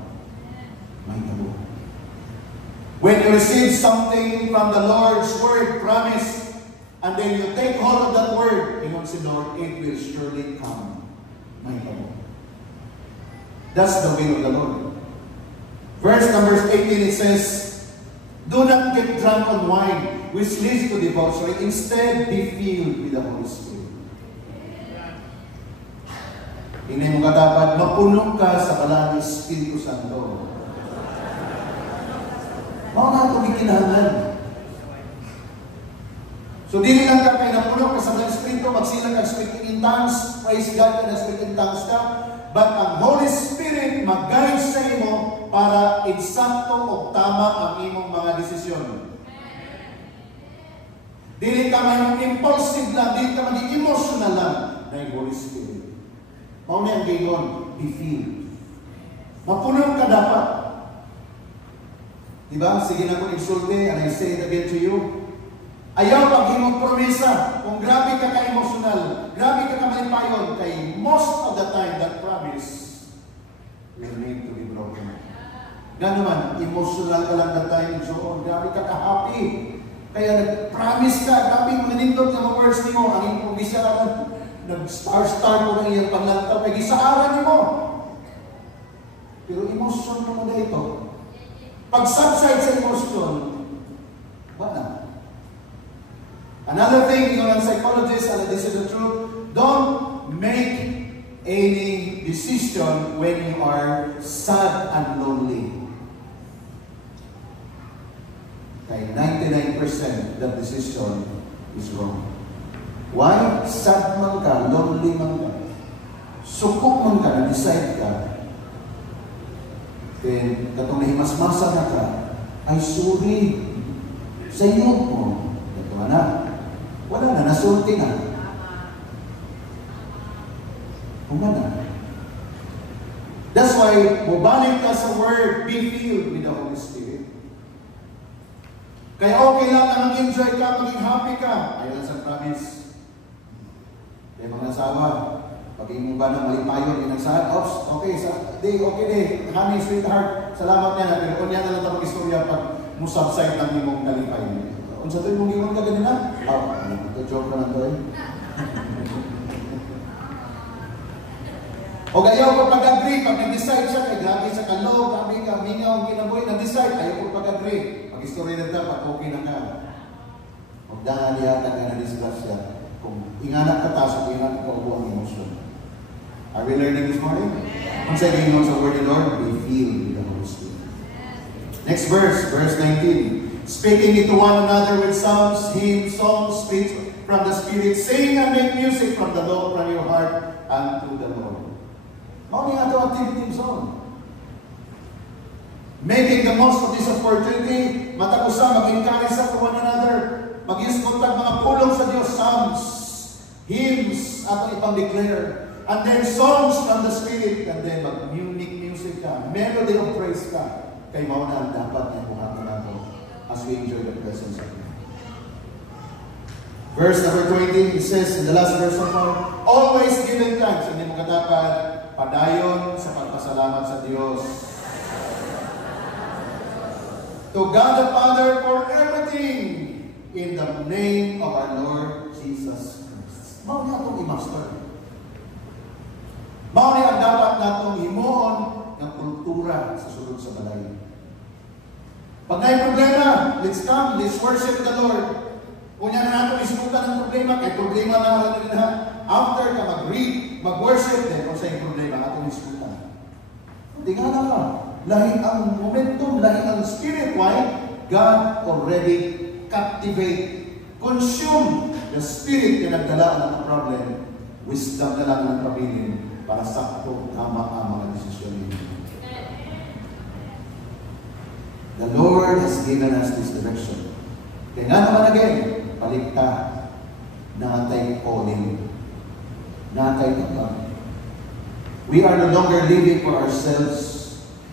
When you receive something from the Lord's word, promise, and then you take hold of that word, ingon si Lord, it will surely come. That's the will of the Lord. Verse number 18, it says, do not get drunk on wine, which leads to debauchery. Instead, be filled with the Holy Spirit. Hindi mo katapat, mapuno ka sa balang Espiritu Santo. Mga nga itong ikinahanglan. So, dili lang ka kayo napuno ka sa balang Espiritu, magsilang ka speaking in tongues, praise God ka na speaking in tongues ka, but ang Holy Spirit mag-guide sa imo para insakto o tama ang imong mga desisyon. Dili ka may impulsive lang, dili ka maging emotional lang na yung Holy Spirit. Mauna ang gingon, be filled. Mapuno ka dapat. Diba? Sige na kong insulte, and I say it again to you. Ayaw pag imong promesa, kung grabe ka ka-emotional, grabe ka ka-malipayon, kay most of the time, that promise will need to be broken. Gano'n man, emotional ka lang that time, so grabe ka ka-happy. Kaya nag-promise ka, grabe mo nanindot ng mga words ni mo, ang improvisya ka lang, nag-star-star mo na iyang panglantaw, kaya gisaaran mo. Pero emotion mo na ito. Pag subside sa emotion, wala. Another thing, yung psychologist, and this is the truth, don't make any decision when you are sad and lonely. Kaya 99% that decision is wrong. Why? Sad man ka, lonely man ka, sukok man ka, na-decide ka, then katong nahimasmasa na ka, ay sorry, sa iyo mo, ito na, wala na, nasulti na. Kung na. That's why, mubalik ka sa word, be filled with the Holy Spirit. Kaya okay lang na mag-enjoy ka, maging happy ka. Ayaw lang sa promise. Kaya mga nasawa, pag-iing ba na malipayon, yung nagsahan, oops, okay, okay, honey, sweetheart, salamat niya na, pero kung yan na lang tapos istorya pag musubside ng imong kalipayon. Kung sa ito yung mong ka ganina, ito joke naman to eh. O ayaw ko pag-agree, pag nag-decide siya, kay grabe sa kalo, grabe ka, mingaw, kinaboy, nag-decide, ayaw ko pag-agree. Pag-istorya na ito, pag okay na ka. Huwag dahil yata ka na-discuss siya. Kung inganak ka taso, kung inganak ka ubo ang emosyon. Are we learning this morning? Once again, sa word of the Lord, be filled with the Holy Spirit. Next verse, verse 19. Speaking it to one another with psalms, hymns, songs, speech from the Spirit, sing and make music from the Lord, from your heart unto the Lord. Mao nga ito activity zone. Making the most of this opportunity, matagusa, mag-encourage sa one another, mag-iskuntag mga pulong sa Diyos, psalms, hymns, atong ipang-declare, and then songs from the Spirit, and then mag-music ka, melody of praise ka, kay mao na ang dapat na ibuhatan nato as we enjoy the presence of God. Verse number 20, it says in the last verse of God, always giving thanks, hindi mo katapat, padayon sa pagpasalamat sa Diyos. To God the Father for everything in the name of our Lord Jesus Christ. Mao niya itong i-master. Mao niya ang dapat natong himuon ng kultura sa sulod sa balay. Pag may problema, let's come, let's worship the Lord. Kung yan na natin isubukan ng problema, kay problema na natin na. After ka mag-read, mag-worship, then kung sa'yo problema, atong isubukan. Hindi nga na. Lahing ang momentum, lahing ang spirit. Why? God already captivate, consume the spirit na nagdala ng problem. Wisdom na lang ng pamilya para sakto tama ang mga desisyon ninyo. The Lord has given us this direction. Kaya nga naman again, paligta, natay calling, natay kapag. We are no longer living for ourselves.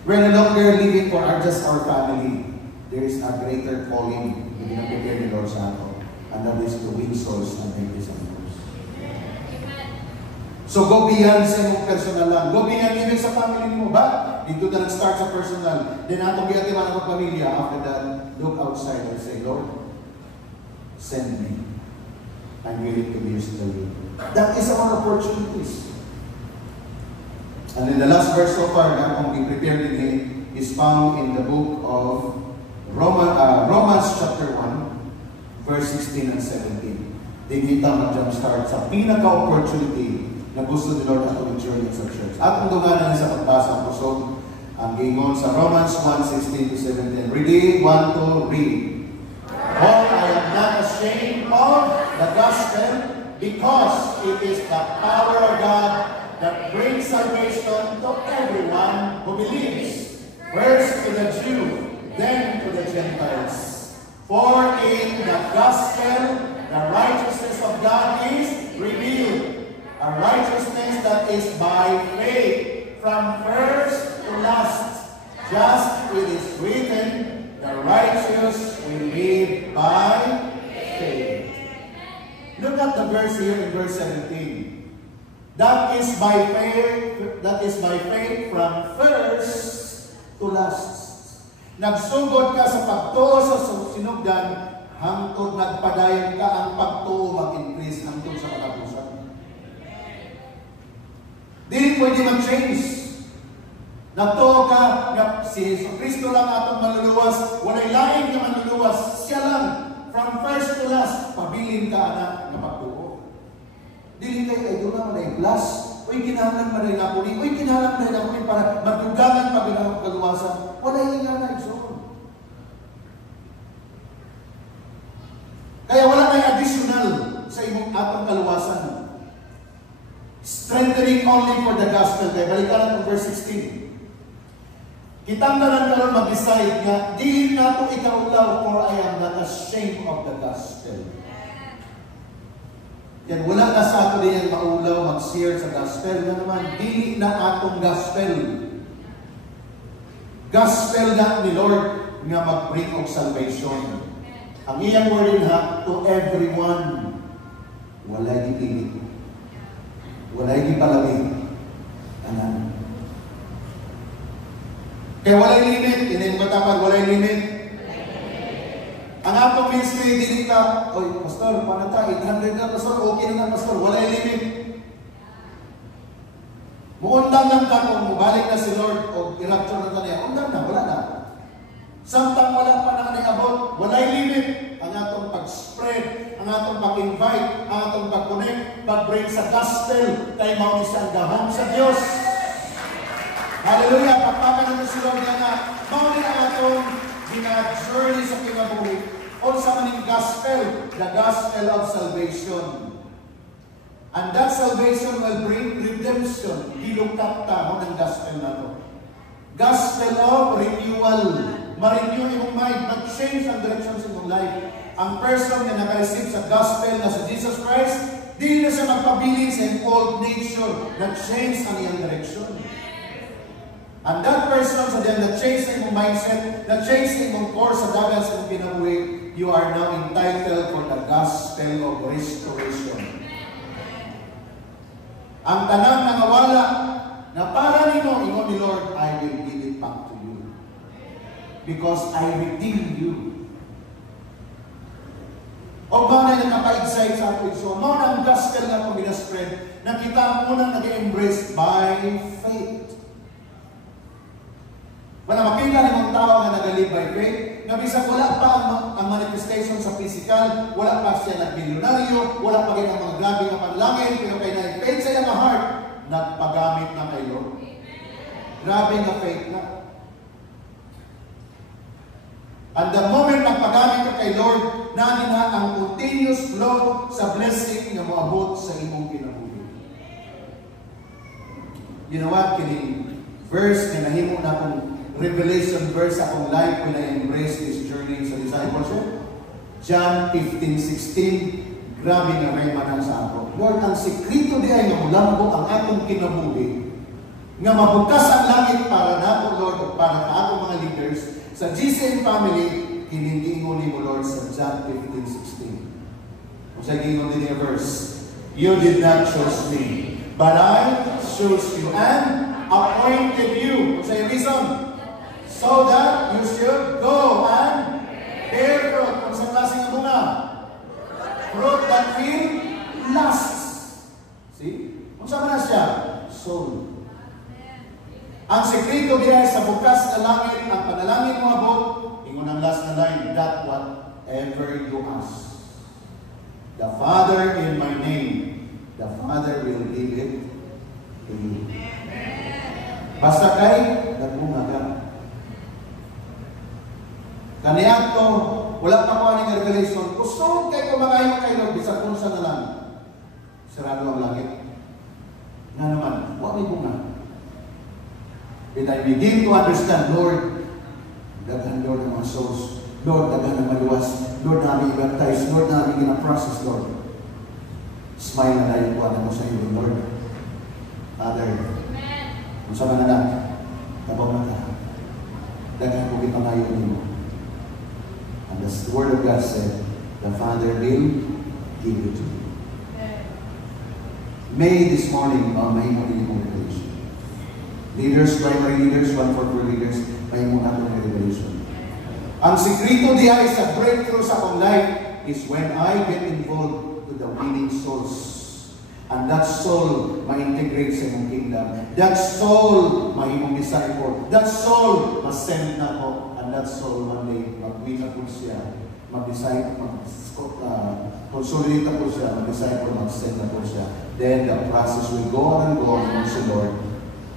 We're no longer living for just our family. There is a greater calling na pinag-prepare ni Lord sa ato. And that is to win souls and make disciples. So go beyond sa imong personal lang. Go beyond even sa family mo. Ba? Dito na nag-start sa personal. Then atong giatiman ang pamilya. After that, look outside and say, Lord, send me. I'm willing to be used to you. That is our opportunities. And then the last verse so far na kung i-prepare din is found in the book of Romans chapter 1, verse 16 and 17. Digita mag-jumpstart sa pinaka-opportunity na gusto ni Lord at i-join sa church. At kung dumanan sa pagbasa ang pusog, ang gingon sa Romans 1, 16 to 17. Ready? 1, 2, read. For I am not ashamed of the gospel because it is the power of God that brings salvation to everyone who believes. First to the Jew, then to the Gentiles. For in the gospel, the righteousness of God is revealed. A righteousness that is by faith, from first to last. Just it is written, the righteous will live by faith. Look at the verse here in verse 17. That is by faith from first to last. Nagsugod ka sa pagtuo sa sinugdan, hangtod nagpadayon ka ang pagtuo mag-increase hangtod sa katapusan. Dili pwede mag-change. Nagtuo ka na si Kristo lang atong manluluwas, walay lain na manluluwas, siya lang. From first to last, pabilin ka anak na pagtuo. Dili kayo ay doon naman ay plus. Uy, kinahanglan man rin ako ni. Uy, kinahanglan man rin ako ni para magdugangan pag kaluwasan. Wala yung nga na isoon. Kaya wala tayong additional sa imong atong kaluwasan. Strengthening only for the gospel. Kaya balikan natin verse 16. Kitang na lang mag-decide nga, di na ito ikaulaw for I am not ashamed of the gospel. Yan, wala na sa ato din yung maulaw, mag-share sa gospel na naman. Di na atong gospel. Gospel na ni Lord nga mag-bring of salvation. Ang iyang word ha, to everyone. Walay gipilit. Walay gipalami. Anan. Kaya walay limit. Inayin mo tapad, walay limit. Ang atong ministry, dili ka, oy, pastor, paano ta? 800 na, pastor, okay na, pastor, walay limit. Muundang lang ka kung mubalik na si Lord o i-rapture na niya. Undang na, wala na. Samtang wala pa na kaniabot, walay limit. Ang atong pag-spread, ang atong pag-invite, ang atong pag-connect, pag mag-bring sa gospel kay mao ni siyang gahom sa Dios. Hallelujah! Pagpakan natin si Lord nga, mao ni ang atong gina-journey sa kinabuhi. O sa maning gospel, the gospel of salvation. And that salvation will bring redemption. Gilukap ta ng gospel na to. Gospel of renewal. Ma-renew imong mind, mag-change ang direction sa imong life. Ang person na naka-receive sa gospel na sa Jesus Christ, di na siya magpabiling sa iyong old nature. Nag-change ang iyang direction. And that person sa diyan na-change sa imong mindset, na-change sa imong core sa dagan sa imong kinabuhi, you are now entitled for the gospel of restoration. Ang tanang nangawala na para nimo, ingon ni Lord, I will give it back to you. Because I redeemed you. O ba na nakapa-excite sa atin? So, mo na ang gospel na kung binaspread, na kita ang unang nag-embrace by faith. Wala makita ni mga tao na nag-live by faith, na bisag wala pa ang manifestation sa physical, wala pa siya nag-milyonaryo, wala pa rin ang mga grabe na panlangin, pero kay na-faith sa iyang heart, nagpagamit na kay Lord. Grabe nga faith na. And the moment nagpagamit ka kay Lord, nani na ang continuous flow sa blessing na moabot sa imong kinabuhi. You know what? Kini verse na nahimo na akong revelation verse akong life when I embrace this journey sa discipleship. John 15:16. Grabe nga rema na sa ako. Lord, ang sekreto di ay nga mulambok ang akong kinabuhi, nga mabukas ang langit para na ako, Lord, o para na akong mga leaders sa GCN family, hiningingon ni mo, Lord, sa John 15:16. Kung sa gingon din yung verse, you did not choose me, but I chose you and appointed you. Kung sa yung reason, so that you should go and bear fruit. Kung sa klaseng bunga, fruit that will last. See? Kung saan na siya? Soul. Ang sekreto diya sa bukas na langit, ang panalangin mo abot, ingon ang last na line, that whatever you ask, the Father in my name, the Father will give it to you. Basta kay, nagbunga ka. Kaniyak to, wala pa ko aning revelation, gusto kay kumakayo kay Lord, bisag kung saan na lang, sarado ang langit. Nga naman, huwag may bunga. And I begin to understand, Lord, daghan Lord ng mga souls, Lord, daghan ng maluwas, Lord, namin i-baptize, Lord, namin gina-process, Lord. Smile na tayo po mo sa iyo, Lord. Father, kung saan na lang, tabaw na ka, daghan ko ipamayo mo. And the Word of God said, the Father will give it to you. May this morning, may mo rin yung revelation. Leaders, primary leaders, 144 leaders, may muna itong revelation. Ang sekreto diya sa breakthrough sa akong life is when I get involved with the winning souls. And that soul ma-integrate sa imong kingdom. That soul mahimong disciple. That soul ma-send na ko. And that soul one day, mag-win na po siya. Mag-disciple, consolidate na po siya. Mag-disciple, mag-send na po siya. Then the process will go on and go on sa Lord.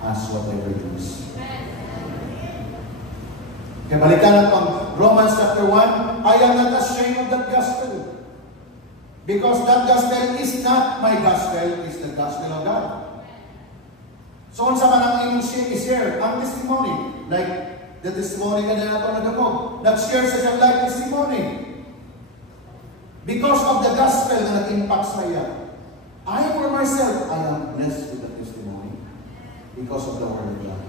Ask whatever it is. Kaya balikan natin ang Romans chapter 1. I am not ashamed of that gospel. Because that gospel is not my gospel, it's the gospel of God. So, unsa man ang imong share, ang testimony. Like, the testimony ka na nato nagamog. Nag-share sa siyang life testimony. Because of the gospel na nag-impact sa iya. I, for myself, I am blessed with the testimony. Because of the Word of God.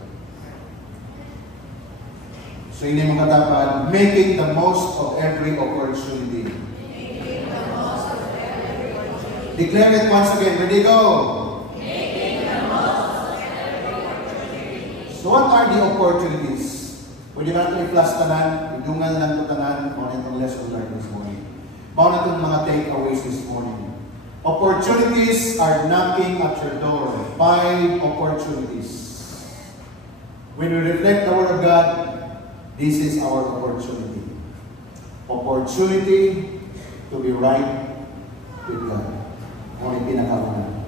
So, hindi mo katapan, making the most of every opportunity. Making the most of every opportunity. Declare it once again. Ready, go. Making the most of every opportunity. So, what are the opportunities? Pwede ba natin i-plus tanan, idungan lang ito tanan, kung ano itong lesson learned this morning. Bawa na itong mga takeaways this morning. Opportunities are knocking at your door. 5 opportunities. When we reflect the Word of God, this is our opportunity. Opportunity to be right with God. Ang pinakauna.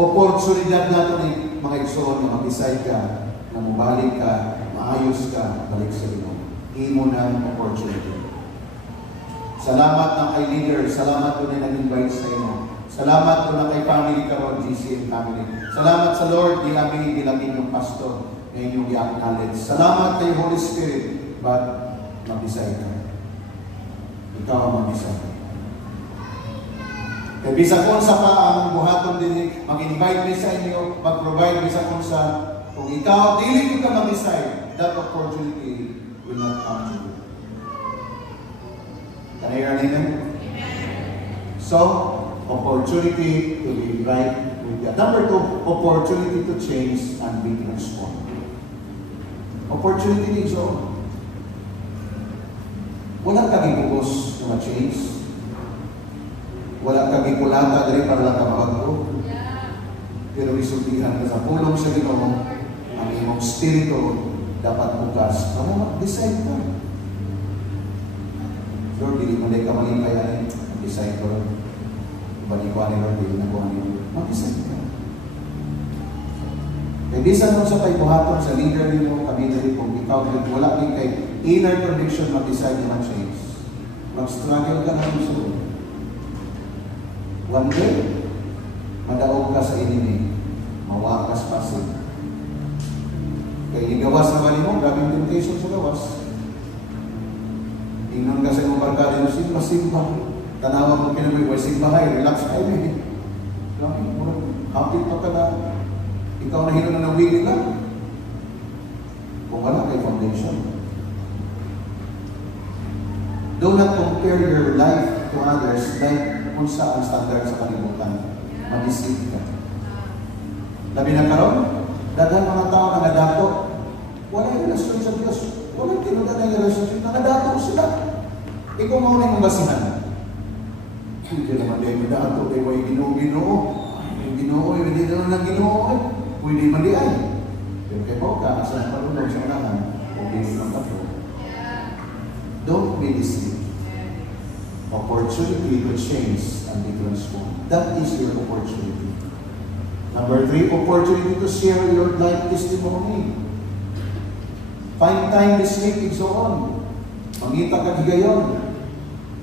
Oportunidad nato ni mga igsoon na mag-decide ka, na mubalik ka, maayos ka, balik sa Ginoo. Imo ng opportunity. Salamat na kay leader, salamat po na nag-invite sa inyo. Salamat po na kay family karon, GCM family. Salamat sa Lord, di kami bilangin yung pastor na inyong i-acknowledge. Salamat kay Holy Spirit, but mag-decide ka. Ikaw ang mag-decide. Kaya bisa kung sa pa ang buhaton din, mag-invite me sa inyo, mag-provide bisa kung sa, kung ikaw, dili ko ka mag-decide, that opportunity will not come to you. Can I hear an amen? So, opportunity to be right with God. Number 2, opportunity to change and be transformed. Opportunity din so. Walang kagibugos na ma-change. Walang kagikulata dali para lang kamabago. Pero isultihan ka sa pulong sa Ginoo, ang imong spirito dapat bukas. Kamu mag-decide ka. Lord, dili mo na ka malimpayan. Mag-decide ko. Balikuan ni Lord, dili na ko ano. Mag-decide ka. Kaya di sa nung sa paibuhaton sa leader nimo, kami dali kung ikaw, wala din kay inner conviction mag-decide na change. Mag-struggle ka na sa Lord. One day, madaog ka sa enemy, mawakas pasin. Kaya igawas na bali mo, grabe temptation sa gawas. Ingnan ka sa imong barkada, simba-simba. Tanawan mo kinabi, simbahay, relax kayo eh. Happy pa ka na. Ikaw na hino na nawili lang. Kung wala kay foundation. Do not compare your life to others like kung saan standard sa kalibutan. Mag-isip ka. Labi na karon, daghan mga tao na nadato, wala yung relasyon sa Diyos. Wala tinuda na yung relasyon. Nakadato sila. Ikaw mauna yung basihan. Hindi naman din nadato. Kaya may ginoo-ginoo. Yung ginoo, yung hindi naman ng ginoo. Pwede maliay. Pero kaya mo ka, saan marunong sa unahan, o hindi ng tapo. Don't be deceived. Opportunity to change and be transformed. That is your opportunity. Number 3, opportunity to share your life testimony. Find time this week and so on. Mangita ka higayon.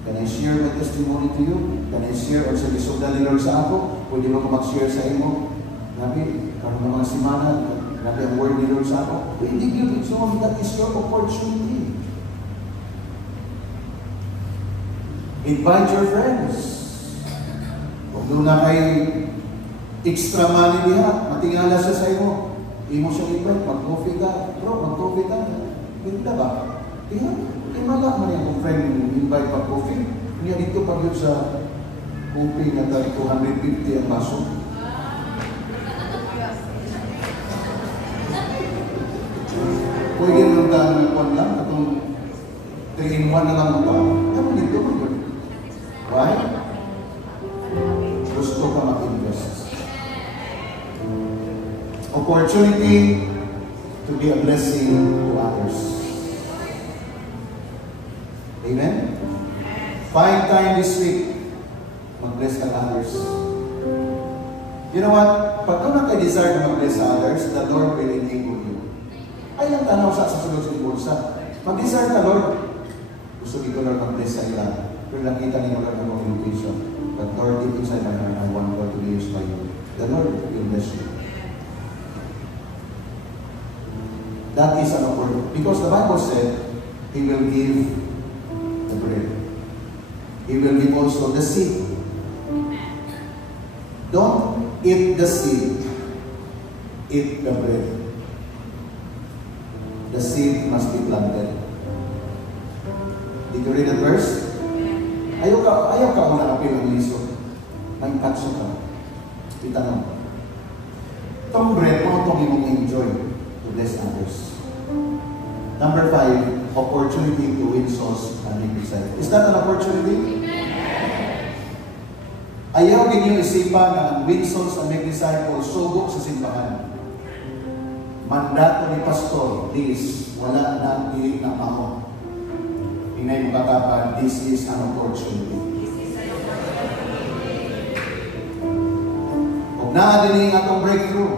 Can I share my testimony to you? Can I share or sa gisugdan ni Lord sa ako? Pwede mo ka mag-share sa imo? Grabe, karoon ng mga simana, grabe ang word ni Lord sa ako. Pwede give it so on. That is your opportunity. Invite your friends. Kung doon na kay extra money niya, matingala siya sa iyo. Imo siya invite, mag-coffee ka. Bro, mag-coffee ka. Pinta ba? Timala man yung friend invite pag-coffee. Kaya dito pag yun sa coffee na tayo 250 ang baso. Pwede nung daan ng kwan lang, itong 3-in-1 na lang ba? Kaya dito mo yun. Why? Gusto ka mag-invest. Opportunity to be a blessing to others. Amen? Find time this week, mag-bless ka others. You know what? Pag kung naka-desire na mag-bless others, the Lord will enable you. Ay, ang tanaw sa sunod sa bulsa. Mag-desire ka, Lord. Gusto ko, Lord, mag-bless sa ilan. Pero nakita niyo lang ang invitation. But Lord, deep inside my heart, I want God to be used by you. The Lord will bless you. That is an opportunity. Because the Bible said, He will give the bread. He will give also the seed. Don't eat the seed. Eat the bread. The seed must be planted. Did you read the verse? Ayaw ka muna apil ang liso. May katso ka. Itanong. Itong bread mo itong imong enjoy to bless others. Number 5, opportunity to win souls and make disciples. Is that an opportunity? Ayaw din yung isipan na win souls and make disciples subok sa simbahan. Mandato ni pastor, this, wala na pilit na ako. Hinay mo katapan, this is an opportunity. Kung naadili atong breakthrough.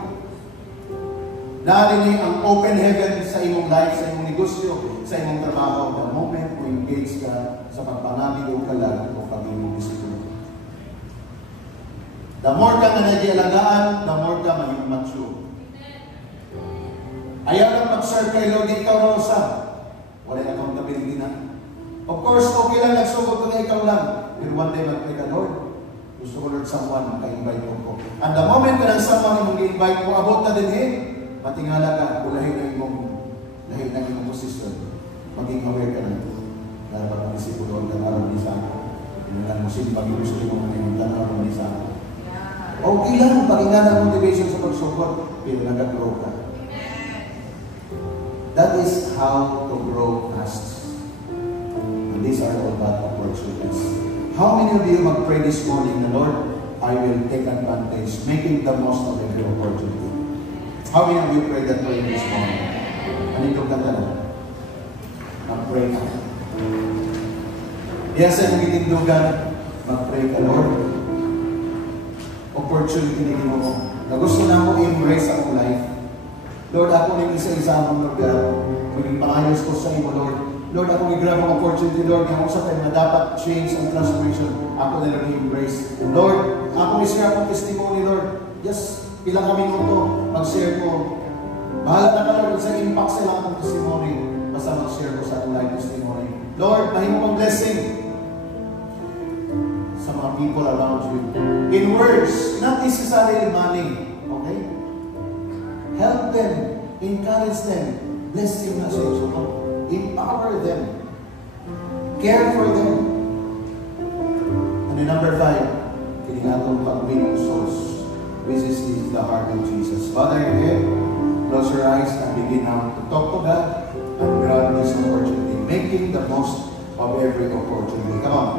Naadili ang open heaven sa imong life, sa imong negosyo, sa imong trabaho. The moment mo engage ka sa pagpangabi o kalag o pag-imong disipulo. The more ka na nagyalagaan, the more ka maging mature. Ayaw lang mag-serve kay Lord, ikaw na usap. Wala na accountability na. Of course, okay lang nagsugod ko na ikaw lang. Pero one day mag-pray ka, Lord, gusto ko Lord someone, maka-invite ko. And the moment ka ng someone mong i-invite mo, abot na din matingala ka, ulahin na imong position. Maging aware ka na. Dapat ang disipulo ang araw ni Sako. Pinalang mo simpag yung gusto mo ng araw ni Sako. Okay lang, pakinggan ang motivation sa pagsugod, pero nag-grow ka. That is how to grow fast. And these are all bad opportunities. How many of you mag-pray this morning, the Lord, I will take advantage, making the most of every opportunity? How many of you pray that prayer this morning? Anito ka talaga? Mag-pray ka. Yes, sa mga itindugan, mag-pray ka, Lord. Opportunity na mo. Na gusto na mo i-embrace ang life. Lord, ako nang isa-isa akong Lord, maging pangayos ko sa iyo, Lord. Lord, ako i-grab ang opportunity, Lord, yung sa tayo na dapat change and transformation. Ako na lang i-embrace. Lord, ako i-share akong testimony, Lord. Just ilang kami mo ito, mag-share ko. Bahala na ka, Lord, sa impact sa ilang akong testimony. Basta mag-share ko sa akong life testimony. Lord, mahimo kong blessing sa mga people around you. In words, not necessarily money. Okay? Help them, encourage them, bless your message, empower them, care for them. And then number 5, kailangan pag-win of souls, which is the heart of Jesus. Father, close your eyes and begin now to talk to God and grab this opportunity, making the most of every opportunity. Come on.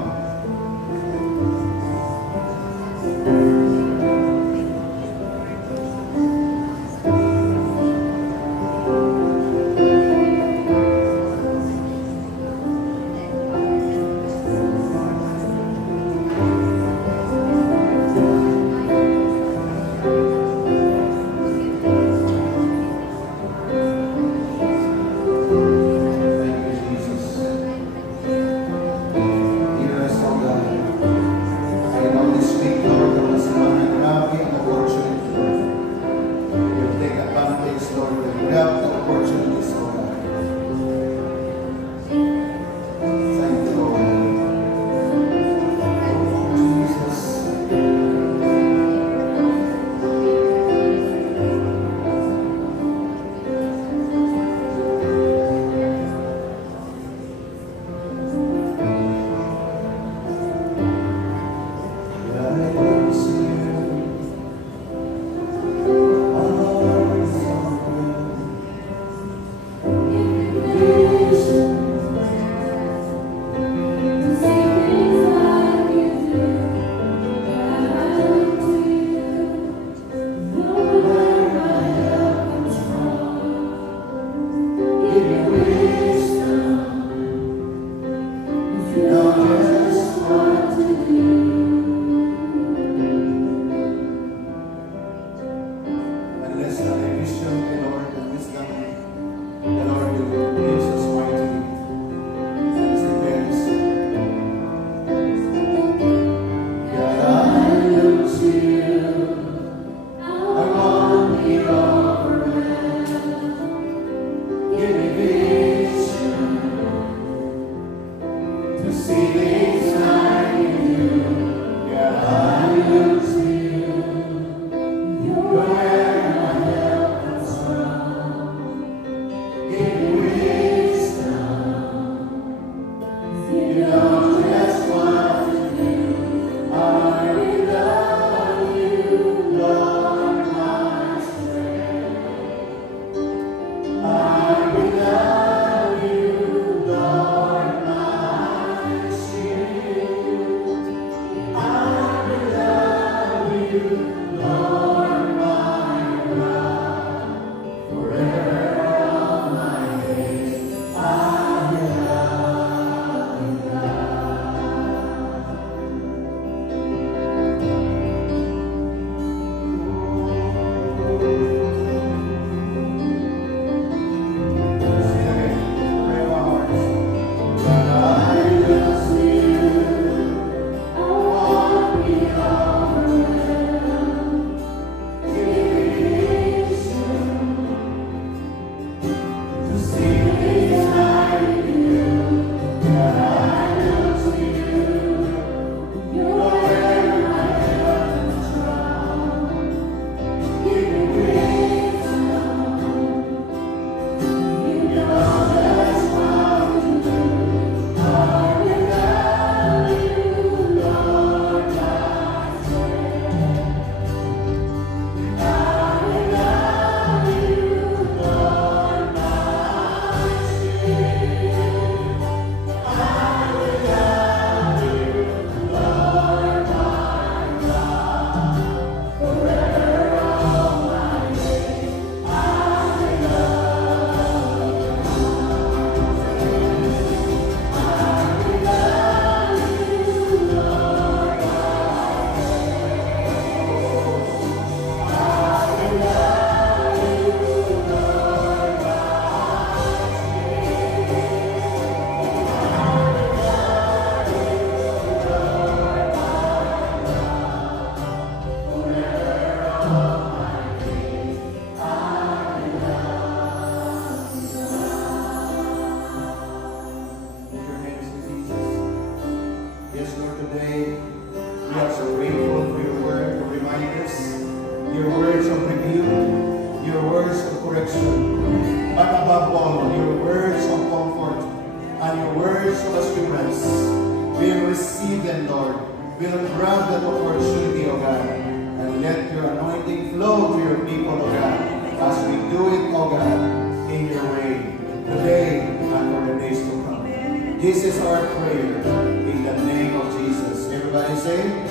Jesus. We'll receive them, Lord. We'll grab that opportunity, O God, and let your anointing flow to your people, O God, as we do it, O God, in your way, today and for the days to come. This is our prayer in the name of Jesus. Everybody say,